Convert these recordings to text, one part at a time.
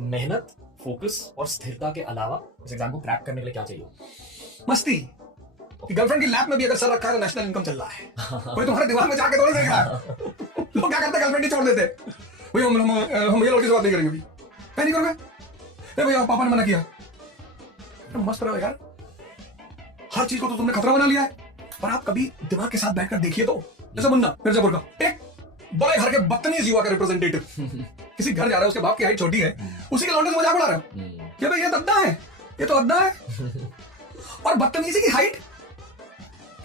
मेहनत, फोकस और स्थिरता के अलावा इस एग्जाम को क्रैक करने के लिए क्या चाहिए? मस्ती कि गर्लफ्रेंड की लैप में भी अगर सर रखा है तो नेशनल इनकम चल रहा है। कोई तुम्हारे दिमाग में जाके थोड़ी देख रहा है। लोग क्या करते हैं, गर्लफ्रेंड ही छोड़ देते। भैया हम ये लड़की से बात नहीं करेंगे। क्या नहीं करोगे? अरे भैया पापा ने मना किया। तो मस्त रहो यार, हर चीज को तो तुमने खतरा बना लिया है। पर आप कभी दिमाग के साथ बैठकर देखिए तो, जैसे मुन्ना मिर्जापुर का एक बड़े घर के बदतमीज युवा का रिप्रेजेंटेटिव किसी घर जा रहा है, उसके बाप की हाइट छोटी है, उसी के लौंडे से मजाक उड़ा रहा है कि भाई ये तो अद्दा है, ये तो अद्दा है। और बदतमीजी की हाइट,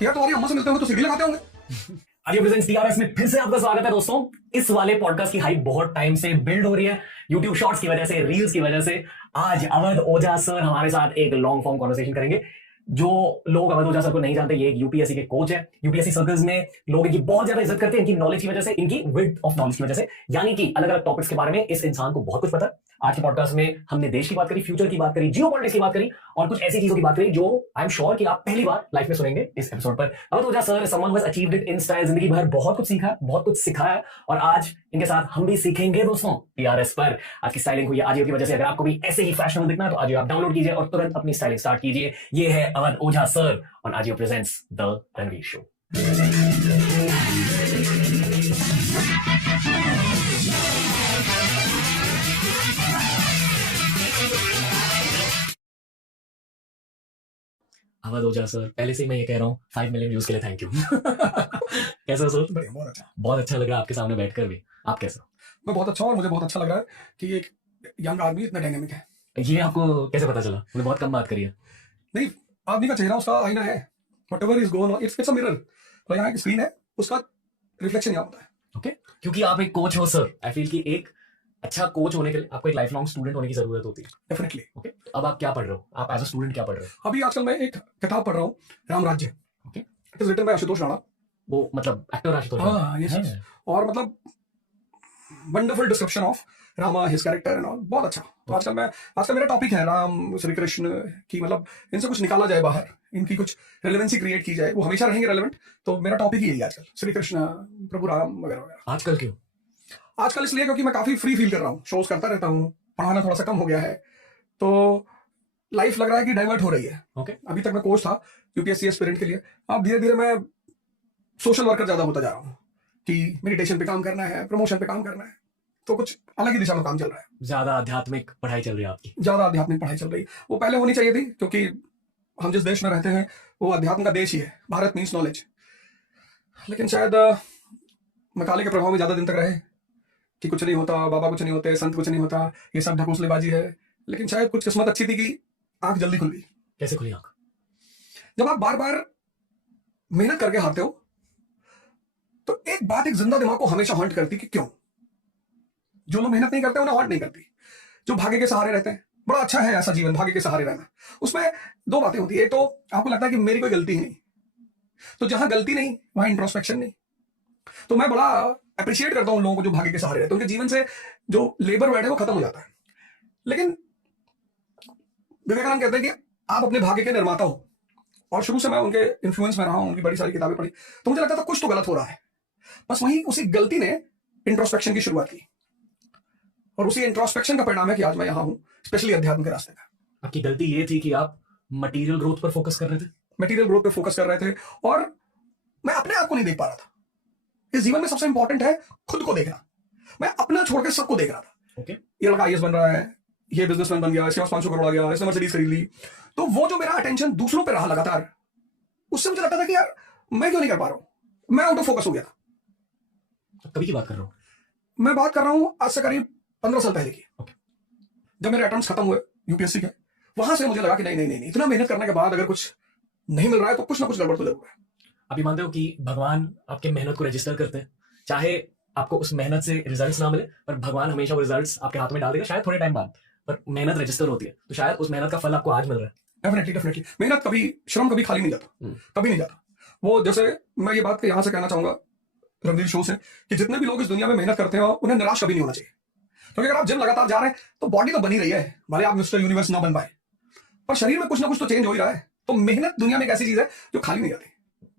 यार तुम्हारी अम्मा से मिलते होंगे तो सीढ़ी लगाते होंगे। आर्य प्रेजेंट्स टीआरएस में फिर से आपका स्वागत है दोस्तों। इस वाले पॉडकास्ट की हाइप बहुत टाइम से बिल्ड हो रही है, यूट्यूब शॉर्ट्स की वजह से, रील्स की वजह से। आज अवध ओझा सर हमारे साथ एक लॉन्ग फॉर्म कॉन्वर्सेशन करेंगे। जो लोग अवध ओझा सर को नहीं जानते, ये एक यूपीएससी के कोच है। यूपीएससी सर्कल्स में लोग इनकी बहुत ज्यादा इज्जत करते हैं, इनकी नॉलेज की वजह से, इनकी विड्थ ऑफ नॉलेज की वजह से। यानी कि अलग अलग टॉपिक्स के बारे में इस इंसान को बहुत कुछ पता है। आज के पॉडकास्ट में हमने देश की बात करी, फ्यूचर की बात करी, जियो पॉलिटिक्स की बात करी और कुछ ऐसी चीजों की बात करी जो आई एम श्योर कि आप पहली बार लाइफ में सुनेंगे इस एपिसोड पर। Awadh Ojha sir someone who has achieved it in style, जिंदगी भर बहुत कुछ सीखा, बहुत कुछ सिखाया और आज इनके साथ हम भी सीखेंगे दोस्तों टीआरएस पर। आज की स्टाइलिंग हुई है आजियो की वजह से। अगर आपको भी ऐसे ही फैशनेबल दिखना है तो आजियो आप डाउनलोड कीजिए और तुरंत अपनी स्टाइलिंग स्टार्ट कीजिए। ये है Awadh Ojha sir on AJIO presents the Ranveer show. Awadh Ojha sir, पहले से ही मैं ये कह रहा हूँ 5 मिलियन व्यूज के लिए थैंक यू। कैसा सर? बढ़िया, बहुत अच्छा। बहुत अच्छा लग रहा है आपके सामने बैठकर भी। आप कैसा? मैं बहुत अच्छा हूँ और मुझे बहुत अच्छा लग रहा है कि एक यंग आदमी इतना डायनेमिक है। ये आपको कैसे पता चला? हमने बहुत कम बात करी है। नहीं, आदमी का चेहरा उसका आईना है। Whatever is going on, it's a mirror. तो यहाँ एक स्क्रीन है, उसका रिफ्लेक्शन यहाँ होता है। ओके, क्योंकि आप एक कोच हो सर, आई फील कि एक अच्छा कोच होने के लिए आपको एक लाइफ लॉन्ग स्टूडेंट होने की जरूरत होती है। डेफिनेटली। ओके, अब आप क्या पढ़ रहे हो? आप एज अ स्टूडेंट क्या पढ़ रहे हो? अभी आजकल मैं एक किताब पढ़ रहा हूँ, Ram Rajya. Okay, it is written by Ashutosh Rana. वो मतलब एक्टर आशुतोष? हाँ, यस। और मतलब wonderful description of Rama, his character and all, बहुत अच्छा। तो आजकल मेरा टॉपिक है राम श्री कृष्ण की, मतलब इनसे कुछ निकाला जाए बाहर, इनकी कुछ रेलेवेंसी क्रिएट की जाए। वो हमेशा रहेंगे रेलेवेंट, तो मेरा टॉपिक ही यही है आजकल, श्री कृष्ण, प्रभु राम वगैरह वगैरह। आजकल क्यों? आजकल इसलिए क्योंकि मैं काफी फ्री फील कर रहा हूँ, शोज करता रहता हूँ, पढ़ाना थोड़ा सा कम हो गया है, तो लाइफ लग रहा है कि डाइवर्ट हो रही है। ओके, अभी तक मैं कोच था यूपीएससी एस्पिरेंट के लिए, अब धीरे धीरे मैं सोशल वर्कर ज्यादा होता जा रहा हूँ कि मेडिटेशन पे काम करना है, प्रमोशन पे काम करना है, तो कुछ अलग ही दिशा में काम चल रहा है। ज्यादा आध्यात्मिक पढ़ाई चल रही है आपकी? ज्यादा आध्यात्मिक पढ़ाई चल रही है। वो पहले होनी चाहिए थी, क्योंकि हम जिस देश में रहते हैं वो अध्यात्म का देश ही है। Bharat means knowledge. लेकिन शायद मकाले के प्रभाव में ज्यादा दिन तक रहे कि कुछ नहीं होता, बाबा कुछ नहीं होते, संत कुछ नहीं होता, ये सब ढकोसलेबाजी है। लेकिन शायद कुछ किस्मत अच्छी थी कि आंख जल्दी खुल गई। कैसे खुली आंख? जब आप बार बार मेहनत करके हारते हो तो एक बात, एक जिंदा दिमाग को हमेशा हॉन्ट करती कि क्यों। जो लोग मेहनत नहीं करते उन्हें हॉन्ट नहीं करती। जो भाग्य के सहारे रहते हैं, बड़ा अच्छा है ऐसा जीवन, भाग्य के सहारे रहना। उसमें दो बातें होती है। एक तो आपको लगता है कि मेरी कोई गलती ही नहीं, तो जहां गलती नहीं वहां इंट्रोस्पेक्शन नहीं। तो मैं बड़ा अप्रिशिएट करता हूं लोगों को जो भाग्य के सहारे रहते हैं। उनके जीवन से जो लेबर वर्ड है वो खत्म हो जाता है। लेकिन विवेकानंद कहते हैं कि आप अपने भाग्य के निर्माता हो, और शुरू से मैं उनके इन्फ्लुएंस में रहा हूं, उनकी बड़ी सारी किताबें पढ़ी, तो मुझे लगता था कुछ तो गलत हो रहा है। बस वहीं उसी गलती ने इंट्रोस्पेक्शन की शुरुआत की, और उसी इंट्रोस्पेक्शन का परिणाम है कि आज मैं यहां हूं, स्पेशली अध्यात्म के रास्ते का। आपकी गलती ये थी कि आप मटेरियल ग्रोथ पर फोकस कर रहे थे? मटेरियल ग्रोथ पे फोकस कर रहे थे, और मैं अपने आप को नहीं देख पा रहा था। इस जीवन में सबसे इंपॉर्टेंट है खुद को देखना। मैं अपना छोड़ के सबको देख रहा था। ओके, ये लड़का आईएएस बन रहा है, ये बिजनेसमैन बन गया, इसके पास 500 करोड़ आ गया, इसने मर्सिडीज खरीद ली। तो वो जो मेरा अटेंशन दूसरों पे रहा लगातार, उससे मुझे लगता था कि यार मैं क्यों नहीं कर पा रहा हूं। मैं आउट ऑफ फोकस हो गया था। कभी की बात कर रहा हूं मैं बात कर रहा हूं आज से करीब 15 साल पहले की। ओके, जब मेरे अटेम्प्ट्स खत्म हुए यूपीएससी के, वहां से मुझे लगा कि नहीं नहीं नहीं, इतना मेहनत करने के बाद अगर कुछ नहीं मिल रहा है तो कुछ ना कुछ गड़बड़ तो जरूर है। अभी मानते हो कि भगवान आपके मेहनत को रजिस्टर करते हैं, चाहे आपको उस मेहनत से रिजल्ट्स ना मिले, पर भगवान हमेशा वो रिजल्ट्स आपके हाथ में डाल देगा, शायद थोड़े टाइम बाद, पर मेहनत रजिस्टर होती है, तो शायद उस मेहनत का फल आपको आज मिल रहा है। Definitely definitely. मेहनत कभी, श्रम कभी खाली नहीं जाता, कभी नहीं जाता। वो जैसे मैं ये बात यहां से कहना चाहूंगा रणवीर शो से, कि जितने भी लोग इस दुनिया में मेहनत करते हैं उन्हें निराश कभी नहीं होना चाहिए। क्योंकि अगर आप जिम लगातार जा रहे हैं तो बॉडी तो बनी रही है, भले आप मिस्टर यूनिवर्स ना बन पाए, पर शरीर में कुछ ना कुछ तो चेंज हो ही रहा है। तो मेहनत दुनिया में एक ऐसी चीज है जो खाली नहीं जाती।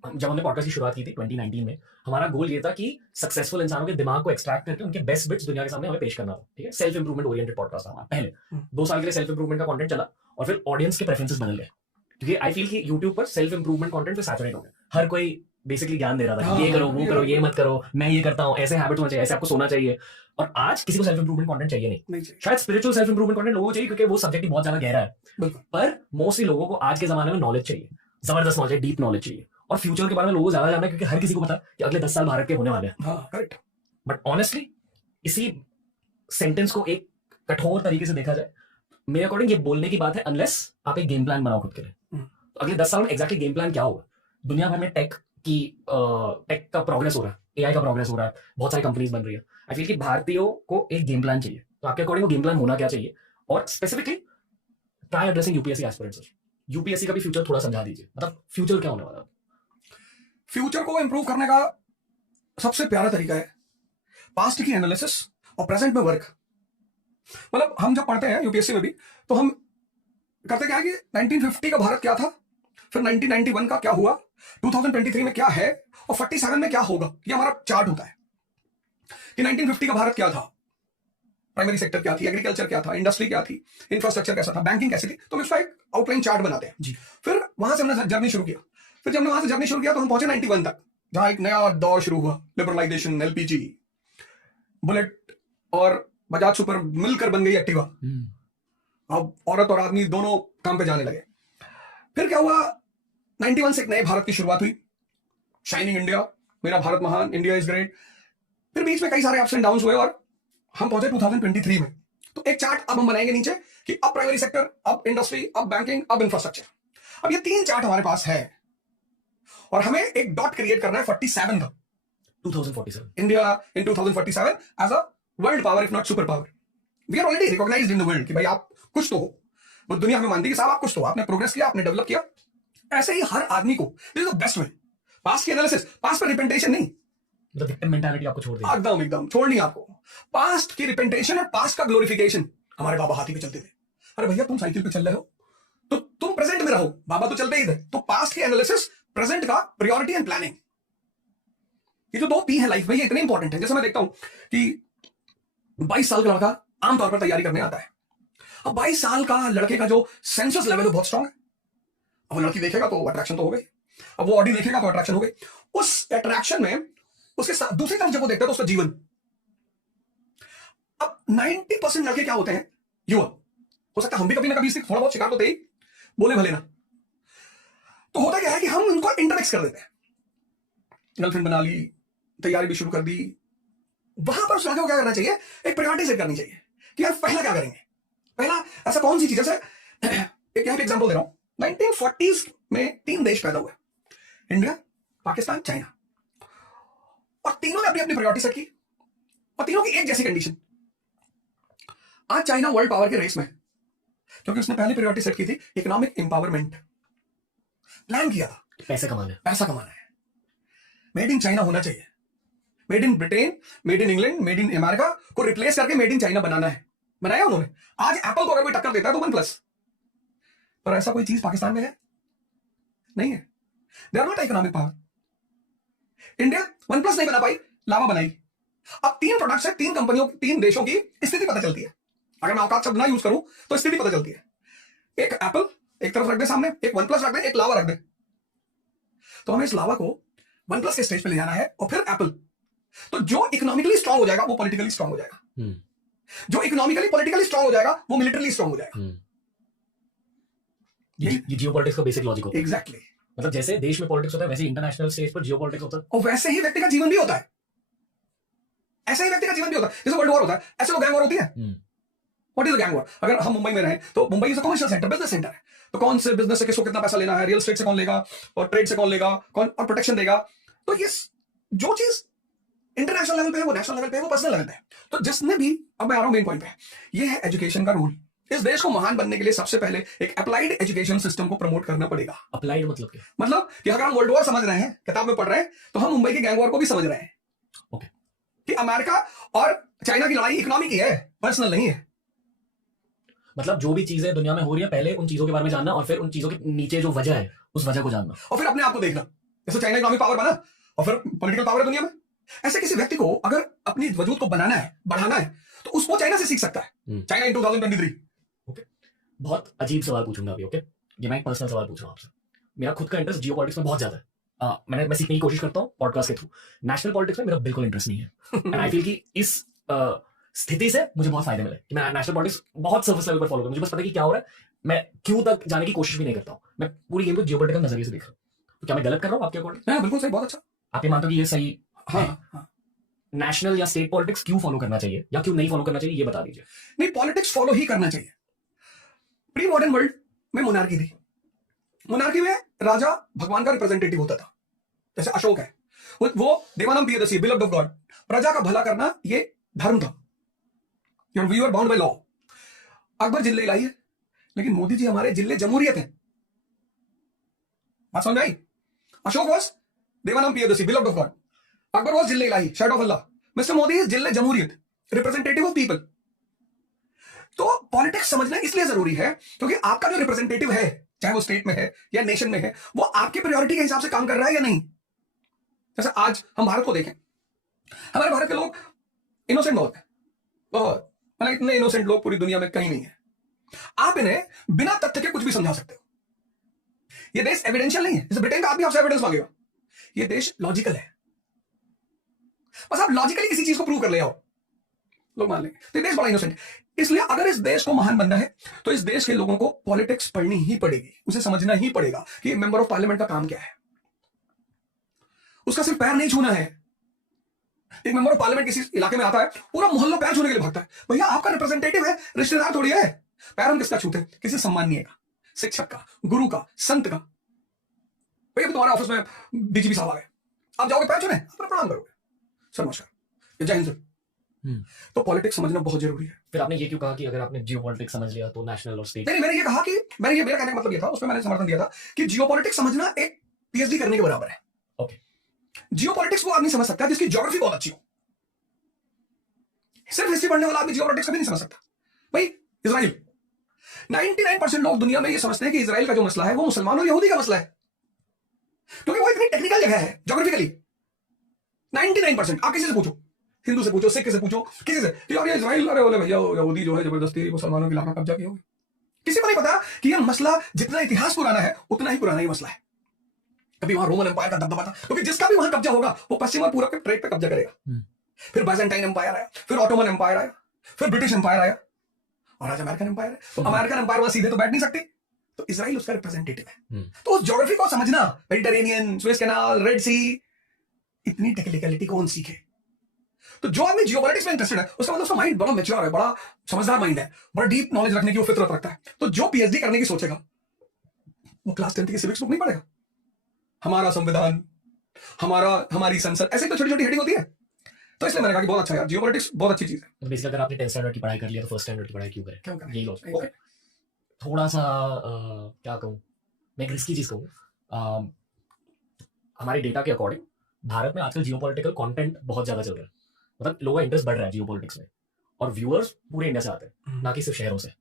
जब हमने पॉडकास्ट की शुरुआत की थी 2019 में, हमारा गोल ये था कि सक्सेसफुल इंसानों के दिमाग को एक्सट्रैक्ट करके उनके बेस्ट बिट्स दुनिया के सामने हमें पेश करना था। ठीक है, सेल्फ इंप्रूवमेंट ओरिएंटेड पॉडकास्ट था हमारा पहले। 2 साल के लिए सेल्फ इंप्रूवमेंट का कंटेंट चला और फिर ऑडियंस के प्रेफरेंसेस बदल गए, क्योंकि आई फील कि यूट्यूब पर सेल्फ इंप्रूवमेंट कंटेंट पे सैचुरेट हो गया। हर कोई बेसिकली ज्ञान दे रहा था, ये करो, वो करो, ये मत करो, मैं ये करता हूँ, ऐसे हैबिट होना चाहिए, ऐसे आपको सोना चाहिए। और आज किसी को सेल्फ इंप्रूवमेंट कंटेंट चाहिए नहीं। शायद स्पिरिचुअल सेल्फ इंप्रूवमेंट कंटेंट लोगों को चाहिए क्योंकि वो सब्जेक्ट बहुत ज्यादा गहरा है, पर मोस्टली लोगों को आज के जमाने में नॉलेज चाहिए, जबरदस्त नॉलेज, डीप नॉलेज चाहिए। और फ्यूचर के बारे में लोगों को ज्यादा जानना है क्योंकि हर किसी को पता है कि अगले 10 साल भारत के होने वाले हैं। करेक्ट। बट ऑनेस्टली इसी सेंटेंस को एक कठोर तरीके से देखा जाए, मेरे अकॉर्डिंग ये बोलने की बात है अनलेस आप एक गेम प्लान बनाओ खुद के लिए। तो अगले 10 साल में एग्जैक्टली गेम प्लान क्या होगा? दुनिया भर में टेक का प्रोग्रेस हो रहा है, एआई का प्रोग्रेस हो रहा है, बहुत सारी कंपनीज बन रही है। आई फील कि भारतीयों को एक गेम प्लान चाहिए। तो आपके अकॉर्डिंग गेम प्लान होना क्या चाहिए? और specifically try addressing UPSC aspirants. UPSC का भी फ्यूचर थोड़ा समझा दीजिए, मतलब फ्यूचर क्या होने वाला है? फ्यूचर को इंप्रूव करने का सबसे प्यारा तरीका है पास्ट की एनालिसिस और प्रेजेंट में वर्क। मतलब हम जब पढ़ते हैं यूपीएससी में भी, तो हम करते क्या है कि 1950 का भारत क्या था, फिर 1991 का क्या हुआ, 2023 में क्या है और 47 में क्या होगा। ये हमारा चार्ट होता है कि 1950 का भारत क्या था, प्राइमरी सेक्टर क्या थी, एग्रीकल्चर क्या था, इंडस्ट्री क्या थी, इंफ्रास्ट्रक्चर कैसा था, बैंकिंग कैसी थी। तो इसका एक आउटलाइन चार्ट बनाते हैं जी। फिर वहां से हमने जर्नी शुरू किया। फिर जब हमने वहां से जर्नी शुरू किया तो हम पहुंचे 91 तक, जहां एक नया दौर शुरू हुआ, लिबरलाइजेशन, एलपीजी, बुलेट और बजाज सुपर मिलकर बन गई एक्टिवा। अब औरत और आदमी दोनों काम पे जाने लगे। फिर क्या हुआ, 91 से एक नए भारत की शुरुआत हुई, शाइनिंग इंडिया, मेरा भारत महान, इंडिया इज ग्रेट। फिर बीच में कई सारे अप्स एंड डाउन्स हुए और हम पहुंचे 2023 में। तो एक चार्ट अब हम बनाएंगे नीचे कि अब प्राइमरी सेक्टर, अब इंडस्ट्री, अब बैंकिंग, अब इंफ्रास्ट्रक्चर। अब ये 3 चार्ट हमारे पास है और हमें एक डॉट क्रिएट करना है 47 का, 2047 India in 2047 as a world power if not super power. We are already recognised in the world कि भाई आप कुछ तो हो, वो दुनिया हमें मानती है कि साहब आप कुछ तो हो, आपने प्रोग्रेस किया, आपने डेवलप किया। ऐसे ही हर आदमी को this is the best way. Past की एनालिसिस, पास्ट पर रिपेंटेशन नहीं, मतलब विक्टिम मेंटालिटी आपको छोड़ दी, एकदम छोड़नी आपको। पास्ट की रिपेंटेशन और पास्ट का ग्लोरिफिकेशन। हमारे बाबा हाथी पे चलते थे, अरे भैया तुम साइकिल पे चल रहे हो तो तुम प्रेजेंट में रहो, बाबा तो चलते ही थे। तो पास्ट की एनालिसिस, प्रेजेंट का प्रायोरिटी एंड प्लानिंग, ये जो 2 पी है लाइफ में, ये इतने इंपॉर्टेंट है। जैसे मैं देखता हूं कि 22 साल का लड़का आमतौर पर तैयारी करने आता है। अब 22 साल का लड़के का जो सेंसस लेवल है बहुत स्ट्रांग है। अब वो लड़की देखेगा तो अट्रैक्शन तो हो गई, अब वो ऑडी देखेगा तो अट्रैक्शन हो गई। उस अट्रैक्शन में उसके साथ दूसरी तरफ जब वो देखता है तो उसका जीवन। अब 90% लड़के क्या होते हैं, युवा, हो सकता है हम भी कभी ना कभी थोड़ा बहुत शिकार तो थे ही, बोले भले ना। तो होता क्या है कि हम उनको इंटरमिक्स कर देते हैं, गर्लफ्रेंड बना ली, तैयारी भी शुरू कर दी। वहां पर उस लड़के को क्या करना चाहिए, एक प्रायोरिटी सेट करनी चाहिए कि यार पहला क्या करेंगे। पहला ऐसा कौन सी चीज, जैसे एक यहां पे एग्जांपल दे रहा हूं, 1940s में 3 देश पैदा हुए, इंडिया, पाकिस्तान, चाइना, और तीनों ने अपनी अपनी प्रायोरिटी सेट की और तीनों की एक जैसी कंडीशन। आज चाइना वर्ल्ड पावर के रेस में क्योंकि उसने पहली प्रायोरिटी सेट की थी इकोनॉमिक एम्पावरमेंट, प्लान किया था पैसा कमाना है। मेड इन चाइना होना चाहिए, made in Britain, made in England, made in America को रिप्लेस करके मेड इन चाइना बनाना है। बनाया उन्होंने। आज एप्पल को अगर कोई टक्कर देता है तो OnePlus, पर ऐसा कोई चीज पाकिस्तान में है नहीं है। They are not economic power. India OnePlus नहीं बना पाई, लावा बनाई। अब 3 प्रोडक्ट्स है, 3 कंपनियों, 3 देशों की स्थिति पता चलती है। अगर मैं औकात शब्द ना यूज करूं तो स्थिति पता चलती है। एक एप्पल एक तरफ रख दे सामने, एक OnePlus रख दे, एक लावा रख दे, तो हमें इस लावा को OnePlus के स्टेज पे ले जाना है और फिर एप्पल। तो जो इकोनॉमिकली स्ट्रांग हो जाएगा वो पॉलिटिकली स्ट्रांग हो जाएगा, जो इकोनॉमिकली पॉलिटिकली स्ट्रांग हो जाएगा वो मिलिटरीली स्ट्रांग हो जाएगा। ये जियोपॉलिटिक्स का बेसिक लॉजिक होता है। एग्जैक्टली। मतलब जैसे देश में पॉलिटिक्स होता है वैसे इंटरनेशनल स्टेज पर जियोपॉलिटिक्स होता है, और वैसे ही व्यक्ति का जीवन भी होता है। ऐसे ही व्यक्ति का जीवन भी होता है। जैसे वर्ल्ड वॉर होता है, ऐसे तो गैंग वॉर होती है। What is a gang war? अगर हम मुंबई में रहें तो Mumbai is a commercial centre, business centre है। तो कौन से बिजनेस से किसको कितना पैसा लेना है, रियल एस्टेट से कौन लेगा और ट्रेड से कौन लेगा, कौन और प्रोटेक्शन देगा। तो ये जो चीज इंटरनेशनल लेवल पे है वो नेशनल लेवल पे है, वो पर्सनल लेवल पे है। तो जिसने भी, अब मैं आ रहा हूं मेन पॉइंट पे, ये है एजुकेशन का रूल। इस देश को महान बनने के लिए सबसे पहले एक अप्लाइड एजुकेशन सिस्टम को प्रमोट करना पड़ेगा। अप्लाइड मतलब क्या? मतलब कि अगर हम वर्ल्ड वॉर समझ रहे हैं, किताब में पढ़ रहे हैं, तो हम मुंबई के गैंग वॉर को भी समझ रहे हैं। ओके। कि अमेरिका और चाइना की लड़ाई इकोनॉमी की है, पर्सनल नहीं है। मतलब जो भी चीजें दुनिया में हो रही है पहले उन चीजों के बारे में जानना और फिर उन चीजों के नीचे जो वजह है उस वजह को जानना और फिर अपने आप को देखना जैसे चाइना इकोनॉमिक पावर बना और फिर पॉलिटिकल पावर है दुनिया में, ऐसे किसी व्यक्ति को अगर अपनी वजूद को बनाना है, बढ़ाना है, तो उसको चाइना से सीख सकता है। China in 2023। ओके, बहुत अजीब सवाल पूछूंगा अभी। ओके, ये मैं एक पर्सनल सवाल पूछ रहा हूँ आपसे। मेरा खुद का इंटरेस्ट जियोपॉलिटिक्स में बहुत ज्यादा है। मैं सीखने की कोशिश करता हूँ पॉडकास्ट के थ्रू। नेशनल पॉलिटिक्स में मेरा बिल्कुल इंटरेस्ट नहीं है। एंड आई फील कि इस स्थिति से मुझे बहुत फायदे मिले कि मैं नेशनल पॉलिटिक्स बहुत सर्विस लेवल पर फॉलो करूँ। मुझे बस पता है कि क्या हो रहा है, मैं क्यों तक जाने की कोशिश भी नहीं करता हूँ। मैं पूरी गेम को जियोपॉलिटिकल नजरिए से देख रहा हूँ। तो क्या मैं गलत कर रहा हूँ आपके अकॉर्डिंग? बिल्कुल सही, बहुत अच्छा। आप ये मानते हो कि ये सही हाँ, है? हाँ। नेशनल या स्टेट पॉलिटिक्स क्यों फॉलो करना चाहिए या क्यों नहीं फॉलो करना चाहिए, ये बता दीजिए। नहीं, पॉलिटिक्स फॉलो ही करना चाहिए। प्री मॉडर्न वर्ल्ड में मोनार्की थी। मोनार्की में राजा भगवान का रिप्रेजेंटेटिव होता था, जैसे अशोक है, वो Devanam Priyadarshi, beloved of God. प्रजा का भला करना ये धर्म था। We are bound by law. Akbar जिले इलाही है, लेकिन मोदी जी हमारे जिले जमहूरियत है। बात समझ आई? Ashoka was Devanam Priyadarshi, beloved of god. Akbar was जिले इलाही, shadow of Allah. Mister Modi is जिले जमहूरियत, रिप्रेजेंटेटिव ऑफ पीपल। तो पॉलिटिक्स समझना इसलिए जरूरी है क्योंकि आपका जो रिप्रेजेंटेटिव है, चाहे वो स्टेट में है या नेशन में है, वो आपकी प्रायोरिटी के हिसाब से काम कर रहा है या नहीं। जैसे आज हम भारत को देखें, हमारे भारत के लोग इनोसेंट बहुत है, बहुत, मतलब इतने इनोसेंट लोग पूरी दुनिया में कहीं नहीं है। आप इन्हें बिना तथ्य के कुछ भी समझा सकते हो। ये देश एविडेंशियल नहीं है, जैसे ब्रिटेन का आदमी आपसे एविडेंस मांगेगा। ये देश लॉजिकल है, बस आप लॉजिकली किसी चीज को प्रूव कर ले आओ, लोग मान लेंगे। तो ये देश बड़ा इनोसेंट। इसलिए अगर इस देश को महान बनना है तो इस देश के लोगों को पॉलिटिक्स पढ़नी ही पड़ेगी, उसे समझना ही पड़ेगा कि मेंबर ऑफ पार्लियामेंट का काम क्या है। उसका सिर्फ पैर नहीं छूना है। एक मेंबर ऑफ पार्लियामेंट किसी इलाके में आता है, पूरा मोहल्ला पैर छूने के लिए भागता है। भैया आपका रिप्रेजेंटेटिव है, रिश्तेदार थोड़ी है। पैर हम किसका छूते हैं? किसी सम्मानीय का, शिक्षक का, गुरु का, संत का। भैया तुम्हारे ऑफिस में डीजीपी साहब आ गए, आप जाओगे पैर छूने, आप प्रणाम करोगे, सर नमस्कार, जय हिंद सर। तो पॉलिटिक्स समझना बहुत जरूरी है। फिर आपने ये क्यों कहा कि अगर आपने जियोपॉलिटिक्स समझ लिया तो नेशनल और स्टेट? नहीं, मैंने ये कहा कि मेरा कहने का मतलब ये था, उसमें मैंने समर्थन दिया था कि जियोपॉलिटिक्स समझना एक पीएचडी करने के बराबर है। ओके, जियोपॉलिटिक्स वो आदमी समझ सकता है जिसकी ज्योग्राफी बहुत अच्छी हो। सिर्फ हिस्ट्री पढ़ने वाला आदमी जियोपॉलिटिक्स कभी नहीं समझ सकता। भाई इजराइल, 99% लोग दुनिया में ये समझते हैं कि इजराइल का जो मसला है वो मुसलमान और यहूदी का मसला है, क्योंकि वो इतनी टेक्निकल जगह है ज्योग्राफिकली। 99% आप किसी से पूछो, हिंदू से पूछो, सिख से पूछो, किसी से कि यार ये इजराइल, अरे बोले भैया यहूदी जो है जबरदस्ती मुसलमानों के इलाका कब्जा किया होगा। किसी को नहीं पता कि यह मसला जितना इतिहास पुराना है उतना ही पुराना ही मसला है। कभी वहां रोमन एम्पायर का दबदबा था, क्योंकि जिसका भी वहां कब्जा होगा वो पश्चिम और पूरब के ट्रेड पे कब्जा करेगा। फिर बाइजेंटाइन एम्पायर आया, फिर ऑटोमन एम्पायर आया, फिर ब्रिटिश एम्पायर आया, और आज अमेरिकन एम्पायर है। तो अमेरिकन एम्पायर वहां सीधे तो बैठ नहीं सकती, तो इजराइल उसका रिप्रेजेंटेटिव है। तो उस ज्योग्राफी को समझना, मेडिटेरेनियन, स्वेज कैनाल, रेड सी, इतनी टेक्निकलिटी कौन सीखे। तो जो आदमी जियोपॉलिटिक्स में इंटरेस्टेड है उसका मतलब उसका माइंड बड़ा मैच्योर है, बड़ा समझदार माइंड है, बड़ा डीप नॉलेज रखने की वो फितरत रखता है। तो जो पीएचडी करने की सोचेगा वो क्लास 10 की सिविक्स बुक नहीं पढ़ेगा। हमारा संविधान, हमारी संसद, ऐसे तो छोटी छोटी हेडिंग होती है। तो इसलिए मैंने कहा कि बहुत अच्छा यार, जियोपॉलिटिक्स बहुत अच्छी चीज है। तो बेसिकली अगर आपने 10th स्टैंडर्ड की पढ़ाई कर लिया तो फर्स्ट स्टैंडर्ड की पढ़ाई क्यों करें? क्यों करें? यही लॉजिक। ओके, थोड़ा सा क्या कहूँ, मैं एक रिस्की चीज कहूँ। हमारे डेटा के अकॉर्डिंग भारत में आजकल जियोपॉलिटिकल कंटेंट बहुत ज्यादा चल रहा है, मतलब लोगों का इंटरेस्ट बढ़ रहा है जियोपॉलिटिक्स में, और व्यूअर्स पूरे इंडिया से आते हैं, ना कि सिर्फ शहरों से।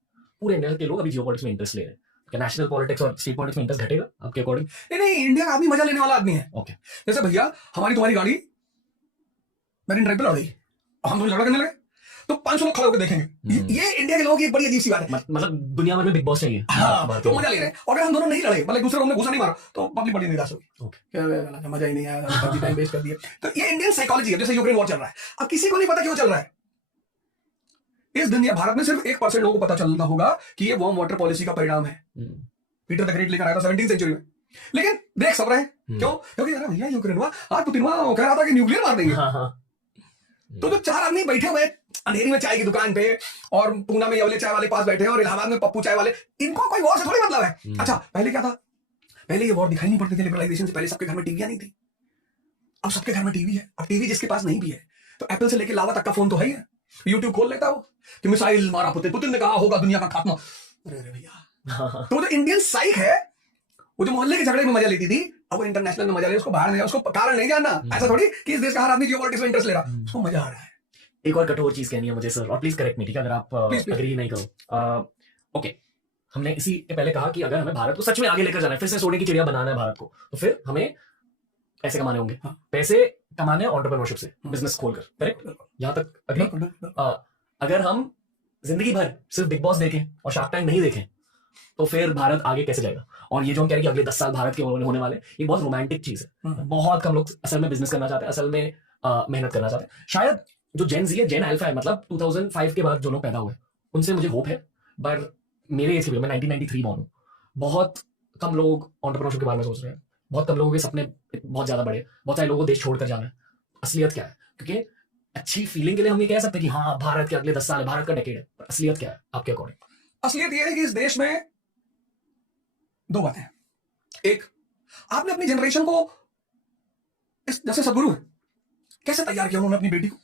पूरे इंडिया के लोग अभी जियोपॉलिटिक्स में इंटरेस्ट ले रहे हैं। क्या नेशनल पॉलिटिक्स और स्टेट पॉलिटिक्स में इंटरेस्ट घटेगा आपके अकॉर्डिंग? नहीं, इंडिया का आदमी मजा लेने वाला आदमी है। ओके, जैसे भैया हमारी तुम्हारी गाड़ी मैरिन ड्राइव पे लड़ गई और हम दोनों झगड़ा करने लगे, तो 500 लोग खड़े होकर देखेंगे। ये इंडिया के लोगों की एक बड़ी अजीब सी बात है। मतलब दुनिया भर में बिग बॉस चाहिए। हाँ, तो मजा ले रहे हैं। और अगर हम दोनों नहीं लड़े, मतलब दूसरे को हमने घुसा नहीं मारा, तो पब्लिक बड़ी निराश होगी। ओके, मजा ही नहीं आया, टाइम वेस्ट कर दिया। तो ये इंडियन साइकोलॉजी है। जैसे यूक्रेन वॉर चल रहा है, अब किसी को नहीं पता क्यों चल रहा है। इस दुनिया, भारत में सिर्फ 1% लोगों को पता चलता होगा कि ये वार्म वाटर पॉलिसी का परिणाम है। पीटर द ग्रेट लेकर आया था 17वीं सेंचुरी में, लेकिन देख सब रहे क्यों? क्योंकि यार भैया यूक्रेन हुआ, आज पुतिन हुआ, कह रहा था कि न्यूक्लियर मार देंगे। तो जो 4 आदमी बैठे हुए अंधेरी में चाय की दुकान पे, और पूना में ये वाले चाय वाले पास बैठे हैं, और इलाहाबाद में पप्पू चाय वाले, इनको कोई वॉर से थोड़ी मतलब है। अच्छा, पहले क्या था? पहले ये वॉर दिखाई नहीं पड़ती थी लिबरलाइजेशन से पहले। सबके घर में टीवियां नहीं थी, अब सबके घर में टीवी है। अब टीवी जिसके पास नहीं भी है, तो एप्पल से लेके लावा तक का फोन तो है ही है। यूट्यूब खोल लेता हो कि मिसाइल मारा पुतिन ने कहा होगा दुनिया का खात्मा। अरे भैया, तो जो इंडियन साइक है, वो जो मोहल्ले के झगड़े में मजा लेती थी, अब वो इंटरनेशनल में मजा ले, उसको बाहर नहीं, उसको कारण नहीं जानना। ऐसा थोड़ी कि इस देश का हर आदमी जियोपॉलिटिक्स में इंटरेस्ट ले रहा, उसको मजा आ रहा है। एक और कठोर चीज कहनी है मुझे सर, और प्लीज करेक्ट मी, ठीक है, अगर आप अग्री नहीं करो। ओके, हमने इसी के पहले कहा कि अगर हमें भारत को सच में आगे लेकर जाना है, फिर से सोने की चिड़िया बनाना है भारत को, तो फिर हमें पैसे कमाने होंगे, हाँ। पैसे कमाने एंटरप्रेन्योरशिप से, हाँ। बिजनेस खोलकर, करेक्ट? बिल्कुल, यहां तक अग्री? बिल्कुल, बिल्कुल। अगर हम जिंदगी भर सिर्फ बिग बॉस देखें और शार्क टैंक नहीं देखें तो फिर भारत आगे कैसे जाएगा? और ये जो हम कह रहे हैं कि अगले 10 साल भारत के होने वाले, ये बहुत रोमांटिक चीज है। हाँ। बहुत कम लोग असल में बिजनेस करना चाहते हैं, असल में मेहनत करना चाहते हैं। शायद जो जेन जी है, जेन अल्फा है, मतलब 2005 के बाद जो लोग पैदा हुए, उनसे मुझे होप है। पर मेरे एज के, मैं 1993 बॉर्न हूँ, बहुत कम लोग एंटरप्रेन्योरशिप के बारे में सोच रहे हैं। बहुत कम लोगों के सपने बहुत ज्यादा बड़े, बहुत सारे लोगों को देश छोड़कर जाना है। असलियत क्या है? क्योंकि अच्छी फीलिंग के लिए हम ये कह सकते हैं कि हाँ भारत के अगले 10 साल है, भारत का डेकेड है, पर असलियत क्या है आपके अकॉर्डिंग? असलियत यह है कि इस देश में दो बातें हैं। एक, आपने अपनी जनरेशन को जैसे सदगुरु है, कैसे तैयार किया उन्होंने अपनी बेटी को?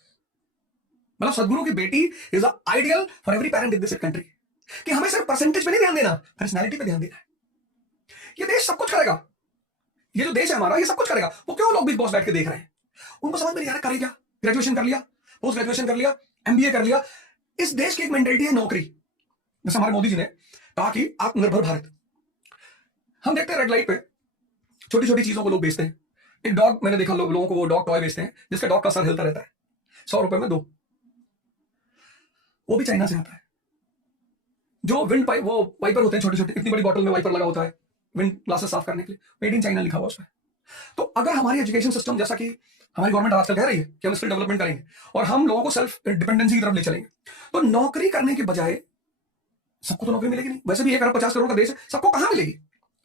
मतलब सदगुरु की बेटी is a ideal for every parent in this country, कि हमें सिर्फ परसेंटेज पे नहीं ध्यान देना, पर्सनैलिटी पे ध्यान देना है। ये देश सब कुछ करेगा, ये जो देश है हमारा, ये सब कुछ करेगा। वो क्यों लोग बिग बॉस बैठ के देख रहे हैं? उनको समझ में नहीं आ रहा, करे क्या? ग्रेजुएशन कर लिया, पोस्ट ग्रेजुएशन कर लिया, एमबीए कर लिया। इस देश की एक मेंटेलिटी है नौकरी। जैसे हमारे मोदी जी ने कहा कि आत्मनिर्भर भारत। हम देखते हैं रेड लाइट पे छोटी छोटी चीजों को लोग बेचते हैं। एक डॉग, मैंने देखा लोगों को वो डॉग टॉय बेचते हैं जिसका डॉग का सर हिलता रहता है, 100 रुपए में 2। वो भी चाइना से आता है। जो विंड पाइप, वो वाइपर होते हैं छोटे छोटे, इतनी बड़ी बॉटल में वाइपर लगा होता है विंड ग्लासेस साफ करने के लिए, मेड इन चाइना लिखा हुआ उसमें। तो अगर हमारी एजुकेशन सिस्टम, जैसा कि हमारी गवर्नमेंट आजकल कह रही है कि हम स्किल डेवलपमेंट करेंगे और हम लोगों को सेल्फ डिपेंडेंसी की तरफ ले चलेंगे, तो नौकरी करने के बजाय, सबको तो नौकरी मिलेगी नहीं, वैसे भी 1 अरब 50 करोड़ का देश है, सबको कहां मिलेगी?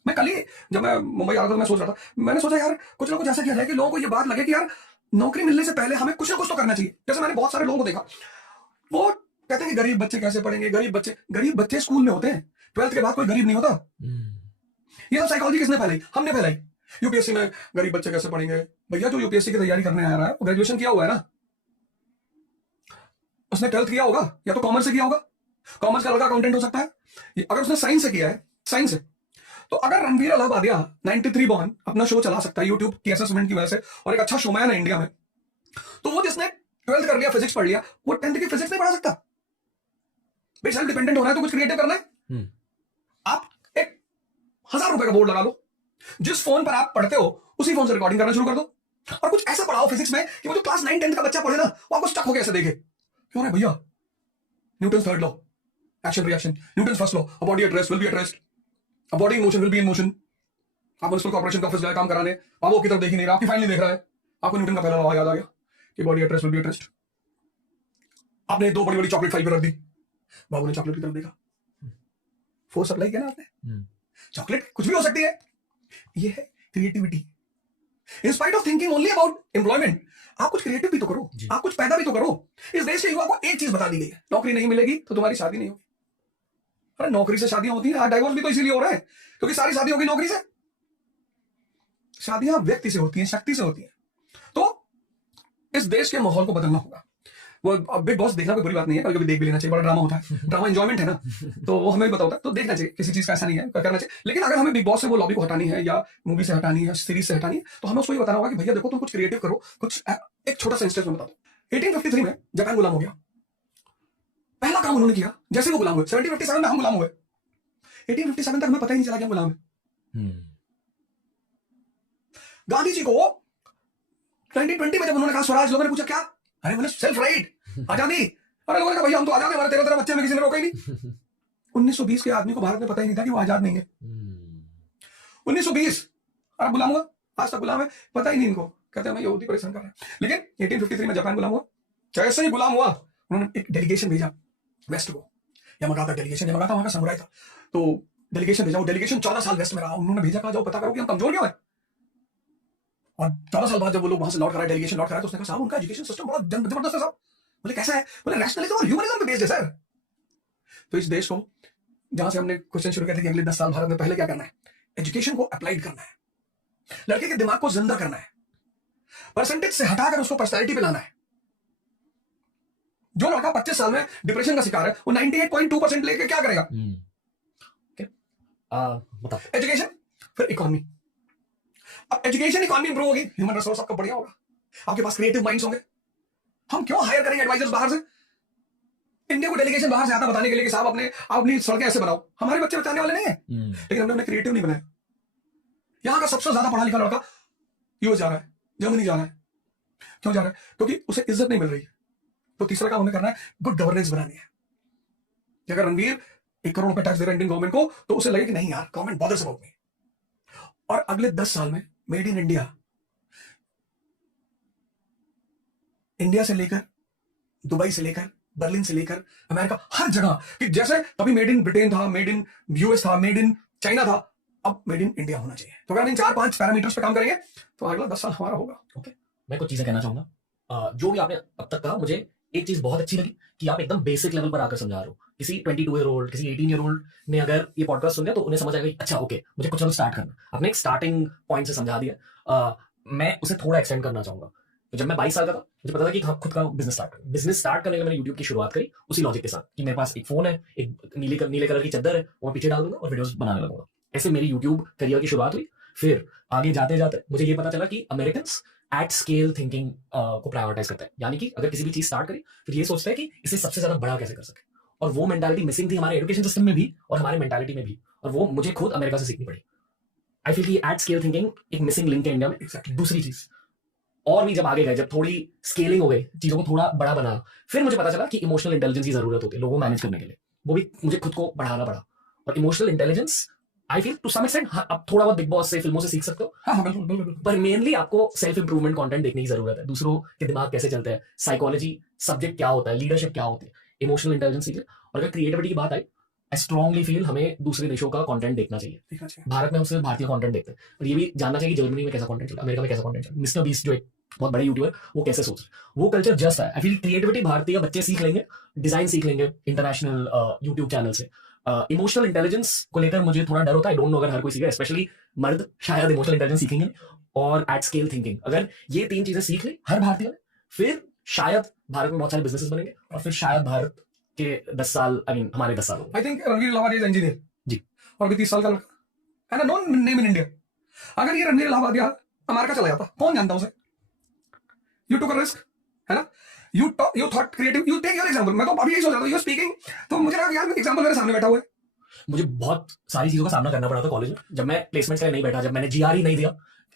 मैं कल ही जब मैं मुंबई आ रहा था, मैं सोच रहा था, मैंने सोचा यार कुछ ना कुछ ऐसा किया जाए कि लोगों को ये बात लगे कि यार नौकरी मिलने से पहले हमें कुछ ना कुछ तो करना चाहिए। जैसे मैंने बहुत सारे लोगों को देखा, वो कहते हैं कि गरीब बच्चे कैसे पढ़ेंगे, गरीब बच्चे स्कूल में होते हैं, 12th के बाद कोई गरीब नहीं होता। ये सब साइकोलॉजी किसने फैलाई? हमने फैलाई। यूपीएससी में गरीब बच्चे कैसे पढ़ेंगे? भैया जो यूपीएससी की तैयारी करने आ रहा है वो ग्रेजुएशन किया हुआ है ना, उसने 12th किया होगा, या तो कॉमर्स से किया होगा। कॉमर्स का लड़का अकाउंटेंट हो सकता है। अगर उसने साइंस से किया है, साइंस से, तो अगर रणवीर अलाहाबादिया 93 बॉर्न अपना शो चला सकता है यूट्यूब की असेसमेंट की वजह से, और एक अच्छा शोमैन है इंडिया में, तो वो जिसने 12th कर लिया, फिजिक्स पढ़ लिया, वो 10th की फिजिक्स नहीं पढ़ा सकता। भाई सेल्फ डिपेंडेंट होना है तो कुछ क्रिएटिव करना है। आप एक 1000 रुपए का बोर्ड लगा लो, जिस फोन पर आप पढ़ते हो उसी फोन से रिकॉर्डिंग करना शुरू कर दो, और कुछ ऐसा पढ़ाओ फिजिक्स में कि वो जो क्लास 9-10 का बच्चा पढ़े ना, वो आपको स्टक हो कैसे देखे। क्यों है भैया? Newton third law, action reaction, Newton first law, a body at rest will be at rest, a body in motion will be in motion. आप म्युनिसिपल कॉर्पोरेशन का ऑफिस गए काम कराने, बाबू की तरफ देख ही नहीं रहा, आपकी फाइल नहीं देख रहा है, आपको न्यूटन का पहला लॉ याद आ गया कि body at rest will be at rest. आपने 2 बड़ी बड़ी चॉकलेट फाइल पर रख दी, बाबू ने चॉकलेट की तरफ देखा, फोर्स अप्लाई किया ना आपने। चॉकलेट कुछ भी हो सकती है। ये है creativity. In spite of thinking only about employment, आप कुछ क्रिएटिव भी तो करो, आप कुछ पैदा भी तो करो। इस देश के युवा को एक चीज बता दी गई है, नौकरी नहीं मिलेगी तो तुम्हारी शादी नहीं होगी। अरे नौकरी से शादियां होती हैं, डाइवोर्स भी तो इसीलिए हो रहा है क्योंकि सारी शादी होगी नौकरी से। शादियां व्यक्ति से होती हैं, शक्ति से होती हैं। तो इस देश के माहौल को बदलना होगा। वो बिग बॉस देखना कोई बुरी बात नहीं है, कभी कभी देख भी लेना चाहिए, बड़ा ड्रामा होता है, ड्रामा एंजॉयमेंट है ना, तो वो हमें भी पता होता है, तो देखना चाहिए, किसी चीज का ऐसा नहीं है, करना चाहिए। लेकिन अगर हमें बिग बॉस से वो लॉबी को हटानी है, या मूवी से हटानी है, सीरीज से हटानी है, तो हमें उसको ये बताना होगा कि भैया देखो तुम कुछ क्रिएटिव करो, कुछ एक छोटा सा इंस्टेंस में बता दो। 1853 में जापान गुलाम हो गया, पहला काम उन्होंने किया जैसे वो गुलाम हुए, 1757 में हम गुलाम हुए, 1857 तक हमें पता ही नहीं चला कि हम गुलाम है। गांधी जी को 1920 में जब उन्होंने कहा स्वराज, लोगों ने पूछा क्या? अरे मैंने सेल्फ राइट, आजादी। अरे लोगों ने कहा भैया हम तो आजाद है, हमारे 13 बच्चे में किसी ने रोका ही नहीं। 1920 के आदमी को भारत में पता ही नहीं था कि वो आजाद नहीं है। 1920 और गुलाम हुआ, आज तक गुलाम है, पता ही नहीं इनको, कहते हैं मैं यहूदी परेशान कर रहे हैं। लेकिन 1853 में जापान गुलाम हुआ, जैसे ही गुलाम हुआ उन्होंने एक डेलीगेशन भेजा वेस्ट को, यमगाता डेलीगेशन, यमगाता वहां का समुराई था, तो डेलीगेशन भेजा। वो डेलीगेशन 14 साल वेस्ट में रहा, उन्होंने भेजा कहा जाओ पता करो कि हम कमजोर क्यों है। और 14 साल बाद जब वो लोग वहां से लौट कर आए, डेलीगेशन लौट कर आए, तो उसने कहा साहब उनका एजुकेशन सिस्टम बड़ा जबरदस्त है साहब। बोले कैसा है? बोले रैशनलिज्म और ह्यूमनिज्म पे बेस्ड है सर। तो इस देश को, जहां से हमने क्वेश्चन शुरू किया था कि अगले 10 साल भारत में पहले क्या करना है, एजुकेशन को अप्लाइड करना है, लड़के के दिमाग को जिंदा करना है, परसेंटेज से हटाकर उसको पर्सनैलिटी पे लाना है। जो लड़का 25 साल में डिप्रेशन का शिकार है, वो 98.2% लेके क्या करेगा? बताओ। एजुकेशन, फिर इकोनॉमी। अब एजुकेशन इकोनॉमी इंप्रूव होगी, ह्यूमन रिसोर्स आपका बढ़िया होगा, आपके पास क्रिएटिव माइंड्स होंगे। हम क्यों हायर करेंगे एडवाइजर्स बाहर से? इंडिया को डेलीगेशन बाहर से आता बताने के लिए कि साहब अपनी सड़कें ऐसे बनाओ, हमारे बच्चे बचाने वाले नहीं है। लेकिन हमने उन्हें क्रिएटिव नहीं बनाया। यहां का सबसे ज्यादा पढ़ा लिखा लड़का यूएस जा रहा है, जर्मनी जा रहा है। क्यों जा रहा है? क्योंकि उसे इज्जत नहीं मिल रही है। तो तीसरा काम हमें करना है, गुड गवर्नेंस बनानी है। कि अगर रणवीर 1 करोड़ रुपए टैक्स दे रहा है इंडियन गवर्नमेंट को, तो उसे लगे कि नहीं यार, गवर्नमेंट बॉदर्स अबाउट मी। और अगले 10 साल में मेड इन इंडिया, इंडिया से लेकर दुबई से लेकर बर्लिन से लेकर अमेरिका, हर जगह, कि जैसे कभी मेड इन ब्रिटेन था, मेड इन यूएस था, मेड इन चाइना था, अब मेड इन इंडिया होना चाहिए। तो अगर इन 4-5 पैरामीटर्स पे काम करेंगे तो अगला 10 साल हमारा होगा। ओके, मैं कुछ चीजें कहना चाहूंगा। जो भी आपने अब तक कहा, मुझे एक चीज बहुत अच्छी लगी कि आप एकदम बेसिक लेवल पर आकर समझा रहे हो। किसी 22 ईयर ओल्ड, किसी 18 ईयर ओल्ड ने अगर ये पॉडकास्ट सुन लिया तो उन्हें समझ आएगा कि अच्छा ओके, मुझे कुछ स्टार्ट करना। आपने एक स्टार्टिंग पॉइंट से समझा दिया। मैं उसे थोड़ा एक्सटेंड करना चाहूंगा। तो जब मैं 22 साल का था, मुझे पता था कि हाँ, खुद का बिजनेस स्टार्ट करना। बिजनेस स्टार्ट करने के लिए मैंने यूट्यूब की शुरुआत करी उसी लॉजिक के साथ कि मेरे पास एक फोन है, एक नीले कलर की चादर है, वो पीछे डाल दूंगा और वीडियोस बनाने लगूंगा। ऐसे मेरी यूट्यूब करियर की शुरुआत हुई। फिर आगे जाते जाते मुझे ये पता चला कि अमेरिकन एट स्केल थिंकिंग को प्रायोरिटाइज करता है। यानी कि अगर किसी भी चीज स्टार्ट करी, फिर ये सोचता है कि इसे सबसे ज्यादा बड़ा कैसे कर सके। और वो मेंटालिटी मिसिंग थी हमारे एजुकेशन सिस्टम में भी और हमारे मेंटालिटी में भी, और वो मुझे खुद अमेरिका से सीखनी पड़ी। आई फील कि एट स्केल थिंकिंग एक मिसिंग लिंक है इंडिया में। Exactly. दूसरी चीज, और भी जब आगे गए, जब थोड़ी स्केलिंग हो गई, चीजों को थोड़ा बड़ा बना, फिर मुझे पता चला कि इमोशनल इंटेलिजेंस की जरूरत होती है लोगों को मैनेज करने के लिए। वो भी मुझे खुद को बढ़ाना पड़ा। और emotional intelligence I feel to some extent अब थोड़ा बहुत बिग बॉस से, फिल्मों से सीख सकते हो। हाँ हाँ, बिल्कुल बिल्कुल। पर मेनली आपको सेल्फ इंप्रूवमेंट कंटेंट देखने की जरूरत है। दूसरों के दिमाग कैसे चलते हैं, साइकोलॉजी सब्जेक्ट क्या होता है, लीडरशिप क्या होती है, इमोशनल इंटेलिजेंस सीख ले। और अगर क्रिएटिविटी की बात आई, आई स्ट्रांगली फील हमें दूसरे देशों का कंटेंट देखना चाहिए। देखना चाहिए। भारत में हम सिर्फ भारतीय कंटेंट देखते हैं, और ये भी जानना चाहिए कि जर्मनी में कैसा कंटेंट चल रहा है, अमेरिका में कैसा कंटेंट चल रहा है। मिस्टर बीस्ट जो एक बहुत बड़े यूट्यूबर, वो कैसे सोच रहे हैं, वो कल्चर जस्ट है। आई फील क्रिएटिविटी भारतीय बच्चे सीख लेंगे, डिजाइन सीख लेंगे इंटरनेशनल यूट्यूब चैनल से। इमोशनल इंटेलिजेंस को लेकर मुझे थोड़ा डर होता है। आई डोंट नो अगर हर कोई सीखे, स्पेशली मर्द शायद इमोशनल इंटेलिजेंस सीखेंगे। और एट स्केल थिंकिंग, अगर ये 3 चीजें सीख ली हर भारतीय ने, फिर शायद भारत में बहुत सारे बिजनेसेस बनेंगे, और फिर शायद भारत के 10 साल, आई मीन हमारे 10 साल होंगे। I think Ranveer Allahabadia is engineer जी, और अभी 30 साल का लड़का है ना, नॉन नेम इन इंडिया। अगर ये रणवीर इलाहाबादिया अमेरिका चला जाता, कौन जानता उसे? यू टुक अ रिस्क, है ना? You thought creative, you take your example. मैं तो अभी यही सोच रहा था, यू स्पीकिंग, तो मुझे लगा यार एग्जांपल मेरे सामने बैठा हुआ है। मुझे बहुत सारी चीजों का सामना करना पड़ा था कॉलेज में, जब मैं प्लेसमेंट के लिए नहीं बैठा, जब मैंने जीआर ही नहीं दिया।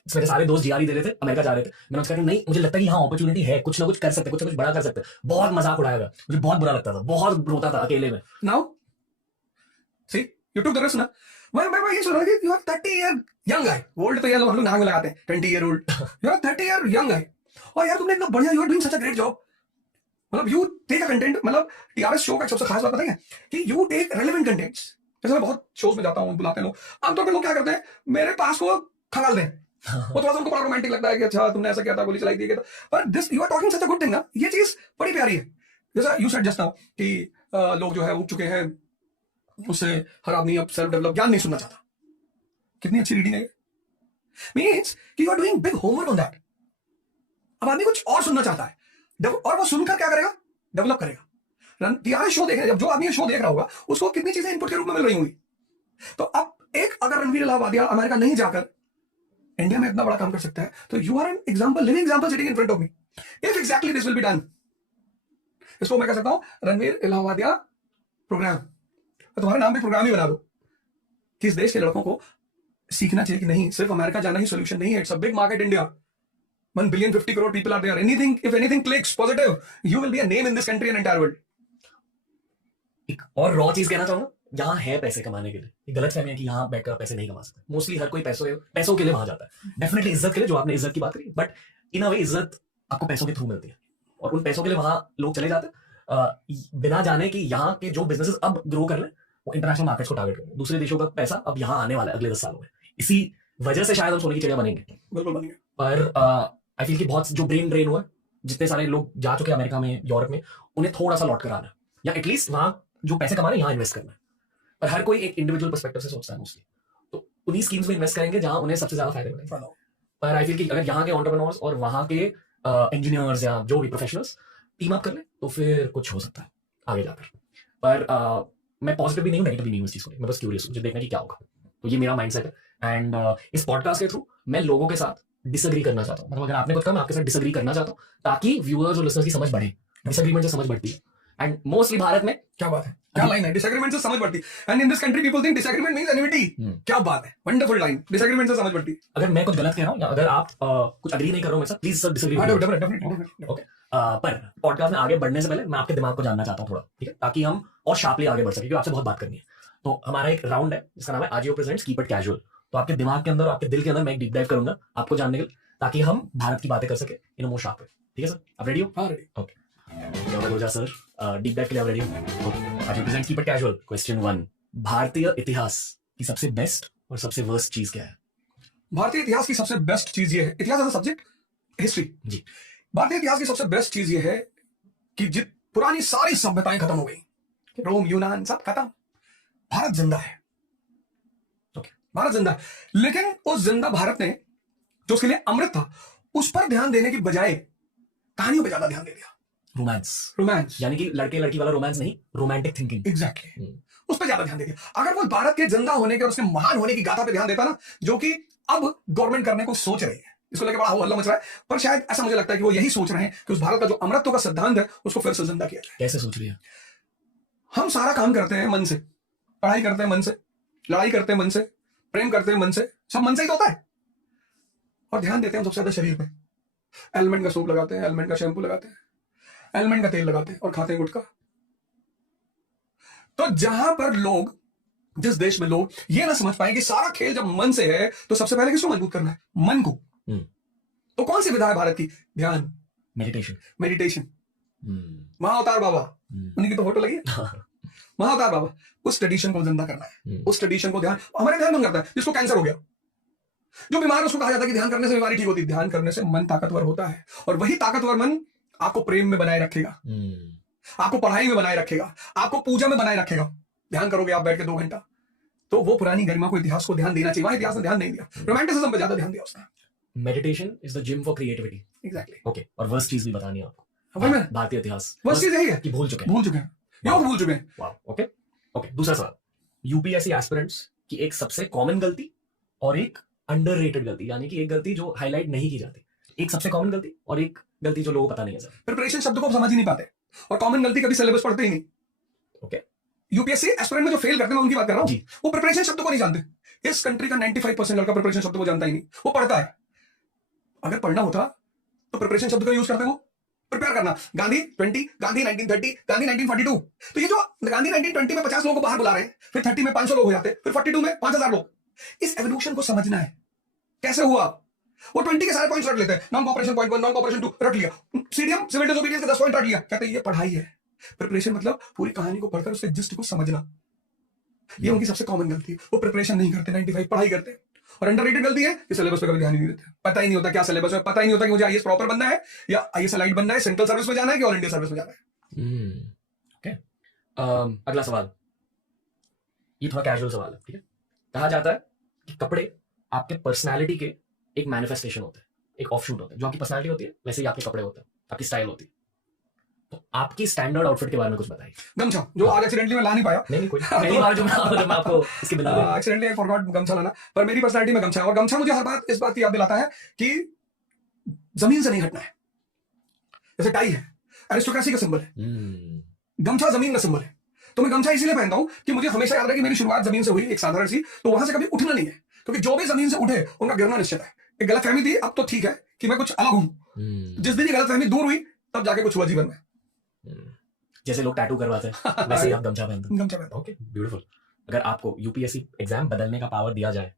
मेरे सारे दोस्त जीआर ही दे रहे थे, अमेरिका जा रहे थे। मैंने उसका नहीं, मुझे लगता है कि हाँ अपॉर्चुनिटी है, कुछ ना कुछ कर सकते, कुछ ना कुछ बड़ा कर सकते। बहुत मजाक उड़ाया गया, मुझे बहुत बुरा लगता था, बहुत रोता था अकेले में। Now see you took the risk ना। मैं ये सोच रहा था कि you are 30 year young guy. Old तो ये लोग हम लोग नाम में लगाते हैं, 20 year old. You are 30 year young guy, और यार तुमने इतना बढ़िया, you are doing such a great job. मतलब यू टेक अ कंटेंट, मतलब टीआरएस शो का सबसे खास बात पता है कि यू टेक रेलेवेंट कंटेंट्स। जैसे मैं बहुत शोज में जाता हूँ, बुलाते हैं लोग, आमतौर पर लोग क्या करते हैं, मेरे पास को खंगाल दें। वो थोड़ा सा उनको बड़ा रोमांटिक लगता है कि अच्छा तुमने ऐसा किया था, गोली चलाई दी। पर this you are talking such a good thing ना, ये चीज बड़ी प्यारी है। जैसा यू सेड जस्ट नाउ कि लोग जो है उग चुके हैं, उससे हर आदमी अब सेल्फ डेवलप ज्ञान नहीं सुनना चाहता। कितनी अच्छी रीडिंग है ये। मीन्स कि you are doing big homework on that. अब आदमी कुछ और सुनना चाहता है, और वो सुनकर क्या करेगा, डेवलप करेगा। टीआरएस शो देख रहे, जब जो आदमी शो देख रहा होगा उसको कितनी चीजें इनपुट के रूप में मिल रही होंगी। तो अब एक अगर रणवीर इलाहाबादिया अमेरिका नहीं जाकर इंडिया में इतना बड़ा काम कर सकता है, तो you are an example, living example sitting in front of me. If exactly this will be done, इसको मैं कह सकता हूं रणवीर इलाहाबादिया प्रोग्राम। तो तुम्हारे नाम पे प्रोग्राम ही बना दो कि इस देश के लड़कों को सीखना चाहिए कि नहीं, सिर्फ अमेरिका जाना ही सोल्यूशन नहीं है। It's a big market India, 1 billion 50 crore people are there. If anything clicks positive, you will be a name in this country and entire world. एक और रॉ चीज कहना चाहूंगा, यहाँ है पैसे कमाने के लिए। ये गलत फहमी है कि यहाँ बैठकर पैसे नहीं कमा सकते। मोस्टली हर कोई पैसों के लिए वहां जाता है। डेफिनेटली इज्जत के लिए, जो आपने इज्जत की बात करी, बट इन अ वे इज्जत आपको पैसों के थ्रू मिलती है, और उन पैसों के लिए वहां लोग चले जाते हैं बिना जाने कि यहाँ के जो बिजनेसेस अब ग्रो कर रहे हैं वो इंटरनेशनल मार्केट्स को टारगेट कर रहे हैं। दूसरे देशों का पैसा अब यहाँ आने वाला है अगले 10 सालों में। इसी वजह से शायद हम सोने की चिड़िया बनेंगे। बिल्कुल बनेंगे। पर आई फील कि बहुत जो ब्रेन ड्रेन हुआ, जितने सारे लोग जा चुके हैं अमेरिका में, यूरोप में, उन्हें थोड़ा सा लौट कर आना है, या एटलीस्ट वहां जो पैसे कमा रहे हैं यहाँ इन्वेस्ट करना है। पर हर कोई एक इंडिविजुअल पर्सपेक्टिव से सोचता है मोस्टली, तो उन्हीं स्कीम्स में इन्वेस्ट करेंगे जहां उन्हें सबसे ज्यादा फायदे मिलेंगे। पर आई फील कि अगर यहाँ के एंटरप्रेन्योर्स और वहां के इंजीनियर्स या जो भी प्रोफेशनल्स टीम अप कर ले, तो फिर कुछ हो सकता है आगे जाकर। पर मैं पॉजिटिव भी नहीं हूँ, नेगेटिव भी नहीं हूँ इस चीज को, मैं बस क्यूरियस हूँ, मुझे देखना कि क्या होगा। तो ये मेरा माइंडसेट है। एंड इस पॉडकास्ट के थ्रू मैं लोगों के साथ डिसएग्री करना चाहता हूँ। मतलब अगर आपने कुछ कहा, मैं आपके साथ डिसएग्री करना चाहता हूँ, ताकि व्यूअर्स और लिसनर्स की समझ बढ़े। डिसएग्रीमेंट से समझ बढ़ती है। एंड मोस्टली भारत में क्या बात है, क्या लाइन है, डिसएग्रीमेंट से समझ पड़ती है। And in this country people think disagreement means enmity. क्या बात है, वंडरफुल लाइन, डिसएग्रीमेंट से समझ पड़ती है। अगर मैं कुछ गलत कह रहा हूँ या अगर आप कुछ अग्री नहीं कर रहे हो मेरे साथ, प्लीज सर डिसएग्री। ओके, पर पॉडकास्ट में आगे बढ़ने से पहले मैं आपके दिमाग को जानना चाहता हूँ थोड़ा, ठीक है, ताकि हम और शार्पली आगे बढ़ सके, क्योंकि आपसे बहुत बात करनी है। तो हमारा एक राउंड है जिसका नाम है Ajio presents keep it casual. तो आपके दिमाग के अंदर और आपके दिल के अंदर मैं एक डीप डाइव करूंगा आपको जानने के लिए, ताकि हम भारत की बातें कर सके इन मोर शार्प वे। ठीक है सर, आप रेडी हो? हाँ रेडी। ओके ओजा सर, डीप डाइव के लिए आप रेडी हो? Ajio presents keep it casual. Question 1, भारतीय इतिहास की सबसे बेस्ट और सबसे वर्स्ट चीज क्या है? भारतीय इतिहास की सबसे बेस्ट चीज ये है, इतिहास एज अ सब्जेक्ट, हिस्ट्री जी। भारतीय इतिहास की सबसे बेस्ट चीज ये है कि जित पुरानी सारी सभ्यताएं खत्म हो गई, रोम यूनान सब खत्म, भारत जिंदा है। ओके, भारत जिंदा है, लेकिन उस जिंदा भारत ने जो उसके लिए अमृत था उस पर ध्यान देने की बजाय कहानियों पर ज्यादा ध्यान दे दिया। रोमांस यानी कि लड़के लड़की वाला रोमांस नहीं, रोमांटिक थिंकिंग। एग्जैक्टली, उस पर ज्यादा ध्यान दे दिया। अगर वो भारत के जिंदा होने के और उसके महान होने की गाथा पे ध्यान देता ना, जो कि अब गवर्नमेंट करने को सोच रही है, इसको लेकर बड़ा हल्ला मच रहा है, पर शायद ऐसा मुझे लगता है कि वो यही सोच रहे हैं कि उस भारत का जो अमृतत्व का सिद्धांत है उसको फिर से जिंदा किया जाए। कैसे सोच रही है? हम सारा काम करते हैं मन से, पढ़ाई करते हैं मन से, लड़ाई करते हैं मन से, प्रेम करते हैं मन से, सब मन से ही तो होता है। और ध्यान देते हैं सबसे ज्यादा शरीर पे, एलिमेंट का सूप लगाते हैं, एलिमेंट का शैम्पू लगाते हैं, एलिमेंट का तेल लगाते हैं और खाते हैं गुटखा। तो जहां पर लोग, जिस देश में लोग ये ना समझ पाए कि सारा खेल जब मन से है तो सबसे पहले किसको मजबूत करना है? मन को। तो कौन सी विधा है भारत की? ध्यान, मेडिटेशन। महाअवतार बाबा, उन्हीं की तो फोटो लगी है महाअवतार बाबा, उस ट्रेडिशन को जिंदा करना है, उस ट्रेडिशन को ध्यान। हमारे ध्यान मन करता है, जिसको कैंसर हो गया, जो बीमार है उसको कहा जाता है कि ध्यान करने से बीमारी ठीक होती है। ध्यान करने से मन ताकतवर होता है, और वही ताकतवर मन आपको प्रेम में बनाए रखेगा, आपको पढ़ाई में बनाए रखेगा, आपको पूजा में बनाए रखेगा। ध्यान करोगे आप बैठ के 2 घंटा, तो वो पुरानी गरिमा को, इतिहास को ध्यान देना चाहिए। वहां इतिहास ने ध्यान नहीं दिया, रोमांटिसिज्म पे ज्यादा ध्यान दिया उसने। Meditation is the gym for creativity. Exactly. Okay, और वर्स्ट चीज भी बतानी है आपको। भारतीय इतिहास वर्स्ट चीज यही है कि भूल चुके हैं, योग भूल चुके हैं। वाह, ओके ओके। दूसरा सवाल, यूपीएससी एस्पिरेंट्स की एक सबसे कॉमन गलती और एक अंडररेटेड गलती, यानी कि एक गलती जो हाईलाइट नहीं की जाती, एक सबसे कॉमन गलती और एक गलती जो लोगों को पता नहीं है सर। प्रिपरेशन शब्द को समझ ही नहीं पाते, और कॉमन गलती कभी सिलेबस पढ़ते ही नहीं। ओके, यूपीएससी एस्पिरेंट में जो फेल करते हैं मैं उनकी बात कर रहा हूं, वो प्रिपरेशन शब्द को नहीं जानते। इस कंट्री का 95% लड़का प्रिपरेशन शब्द को जानता ही नहीं, वो पढ़ता है। अगर पढ़ना होता तो प्रिपरेशन शब्द का यूज करते, वो प्रिपेयर करना। गांधी 20, गांधी 1930, गांधी 1942। तो ये जो गांधी 1920 में 50 लोगों को बाहर बुला रहे हैं, फिर 30 में 500 लोग हो जाते, फिर 42 में 5000 लोग, इस एवोल्यूशन को समझना है कैसे हुआ। वो 20 के सारे पॉइंट्स रट लेते हैं, non cooperation point 1, non cooperation 2 रट लिया, सीडीएम सिविल डिसोबीडियंस के 10 पॉइंट रट लिया, कहते हैं ये पढ़ाई है। प्रिपरेशन मतलब पूरी कहानी को पढ़कर उसके जिस्ट को समझना। ये उनकी सबसे कॉमन गलती है, वो प्रिपरेशन नहीं करते, 95 पढ़ाई करते हैं। और अंडररेटेड गलती है कि सिलेबस पे कभी ध्यान ही नहीं देते, पता ही नहीं होता क्या सिलेबस है, पता ही नहीं होता कि मुझे आईएएस प्रॉपर बनना है या आईएएस एलाइड बनना है, सेंट्रल सर्विस में जाना है कि ऑल इंडिया सर्विस में जाना है। ओके, अगला सवाल, ये थोड़ा कैजुअल सवाल है, ठीक है। कहा जाता है कि कपड़े आपके पर्सनालिटी के एक मैनिफेस्टेशन होते हैं, एक ऑफशूट होते हैं। जो आपकी पर्सनालिटी होती है वैसे ही आपके कपड़े होते हैं, आपकी स्टाइल होती है। तो आपकी स्टैंडर्ड आउटफिट के बारे में कुछ बताइए। गमछा, जो आज एक्सीडेंटली मैं ला नहीं पाया। नहीं कोई पहली बार जो मैं आपको इसके बिना एक्सीडेंटली आई फॉरगॉट गमछा लाना, पर मेरी पर्सनालिटी में गमछा है। और गमछा मुझे हर बात इस बात की याद दिलाता है कि जमीन से नहीं हटना है। जैसे टाई है एरिस्टोक्रेसी का सिंबल है, गमछा जमीन का सिंबल है। तो मैं गमछा इसीलिए पहनता हूं कि मुझे हमेशा याद रहे कि मेरी शुरुआत जमीन से हुई, एक साधारण सी, तो वहां से कभी उठना नहीं है, क्योंकि जो भी जमीन से उठे उनका गिरना निश्चित है। एक गलतफहमी थी, अब तो ठीक है कि मैं कुछ अलग हूं। जिस दिन ये गलतफहमी दूर हुई तब जाके कुछ हुआ जीवन में। जैसे लोग टैटू करवाते हैं वैसे ही आप गमछा पहनते हैं। गमछा पहनता हूं। Okay, beautiful. अगर आपको यूपीएससी एग्जाम बदलने का पावर दिया जाए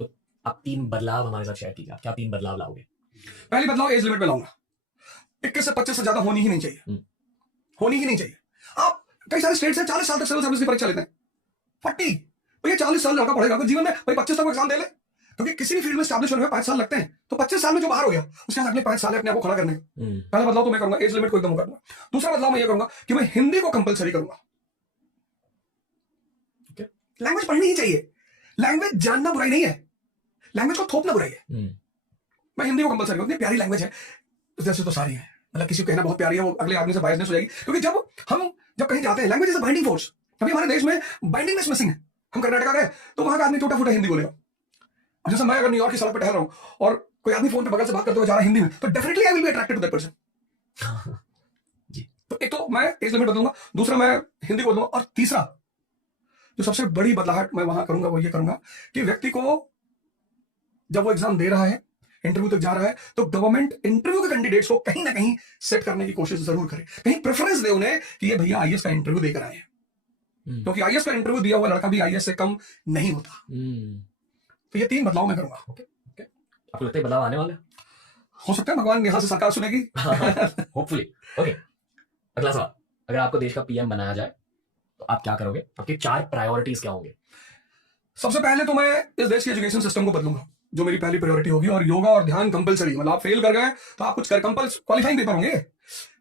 तो आप 3 बदलाव हमारे साथ शेयर कीजिए। आप क्या 3 बदलाव लाओगे? पहली बदलाव एज लिमिट में लाऊंगा। 21 से 25 से ज्यादा होनी ही नहीं चाहिए, होनी ही नहीं चाहिए। आप कई सारे स्टेट से 40 साल तक सिविल सर्विस की परीक्षा लेते हैं, 40 भैया 40 साल लड़का पढ़ेगा जीवन में, भाई 25 तक एग्जाम दे ले, क्योंकि किसी भी फील्ड में स्टैब्लिश होने में 5 साल लगते हैं। तो 25 साल में जो बाहर हो गया उसके बाद अगले 5 साल अपने आप को खड़ा करने। पहला बदलाव तो मैं करूंगा, एज लिमिट को एकदम करूंगा। दूसरा बदलाव मैं ये करूंगा कि मैं हिंदी को कंपलसरी करूंगा। लैंग्वेज पढ़नी ही चाहिए, लैंग्वेज जानना बुराई नहीं है, लैंग्वेज को थोपना बुराई है। मैं हिंदी को कंपलसरी करूंगा, इतनी प्यारी लैंग्वेज है, जैसे तो सारी है, मतलब किसी को कहना बहुत प्यारी है वो अगले आदमी से बायसनेस हो जाएगी। क्योंकि जब कहीं जाते हैं, language is a binding force. अभी हमारे देश में बाइंडिंगनेस मिसिंग है। हम कर्नाटका गए तो वहां का आदमी टूटा फूटा हिंदी बोलेगा। अब जैसे मैं अगर न्यूयॉर्क की सड़क पर टहल रहा हूं और कोई आदमी फोन पे बगल से बात करते हुए जा रहा है हिंदी में, तो definitely I will be attracted to that person. तो एक तो मैं एज लिमिट बदलूंगा, दूसरा मैं हिंदी को बदलूंगा, और तीसरा जो सबसे बड़ी बदलाहट मैं वहां करूंगा वो ये करूंगा कि व्यक्ति को जब वो एग्जाम दे रहा है, इंटरव्यू तक जा रहा है, तो गवर्नमेंट इंटरव्यू के कैंडिडेट्स को कहीं ना कहीं सेट करने की कोशिश जरूर करे, कहीं प्रेफरेंस दे उन्हें कि ये भैया आईएएस का इंटरव्यू देकर आए हैं, क्योंकि आईएएस का इंटरव्यू दिया हुआ लड़का भी आईएएस से कम नहीं होता। तो ये 3 बदलाव मैं करूंगा। ओके, आपको लगता है बदलाव आने वाला है? हो सकता है भगवान यहां से सरकार सुनेगी। होपफुली। ओके, अगला सवाल, अगर आपको देश का पीएम बनाया जाए तो आप क्या करोगे? आपकी 4 प्रायोरिटीज क्या होंगे? सबसे पहले तो मैं इस देश के एजुकेशन सिस्टम को बदलूंगा, जो मेरी पहली प्रायोरिटी होगी, और योगा और ध्यान कंपलसरी, मतलब आप फेल कर गए तो आप कुछ कर, क्वालिफाइंग पेपर होंगे।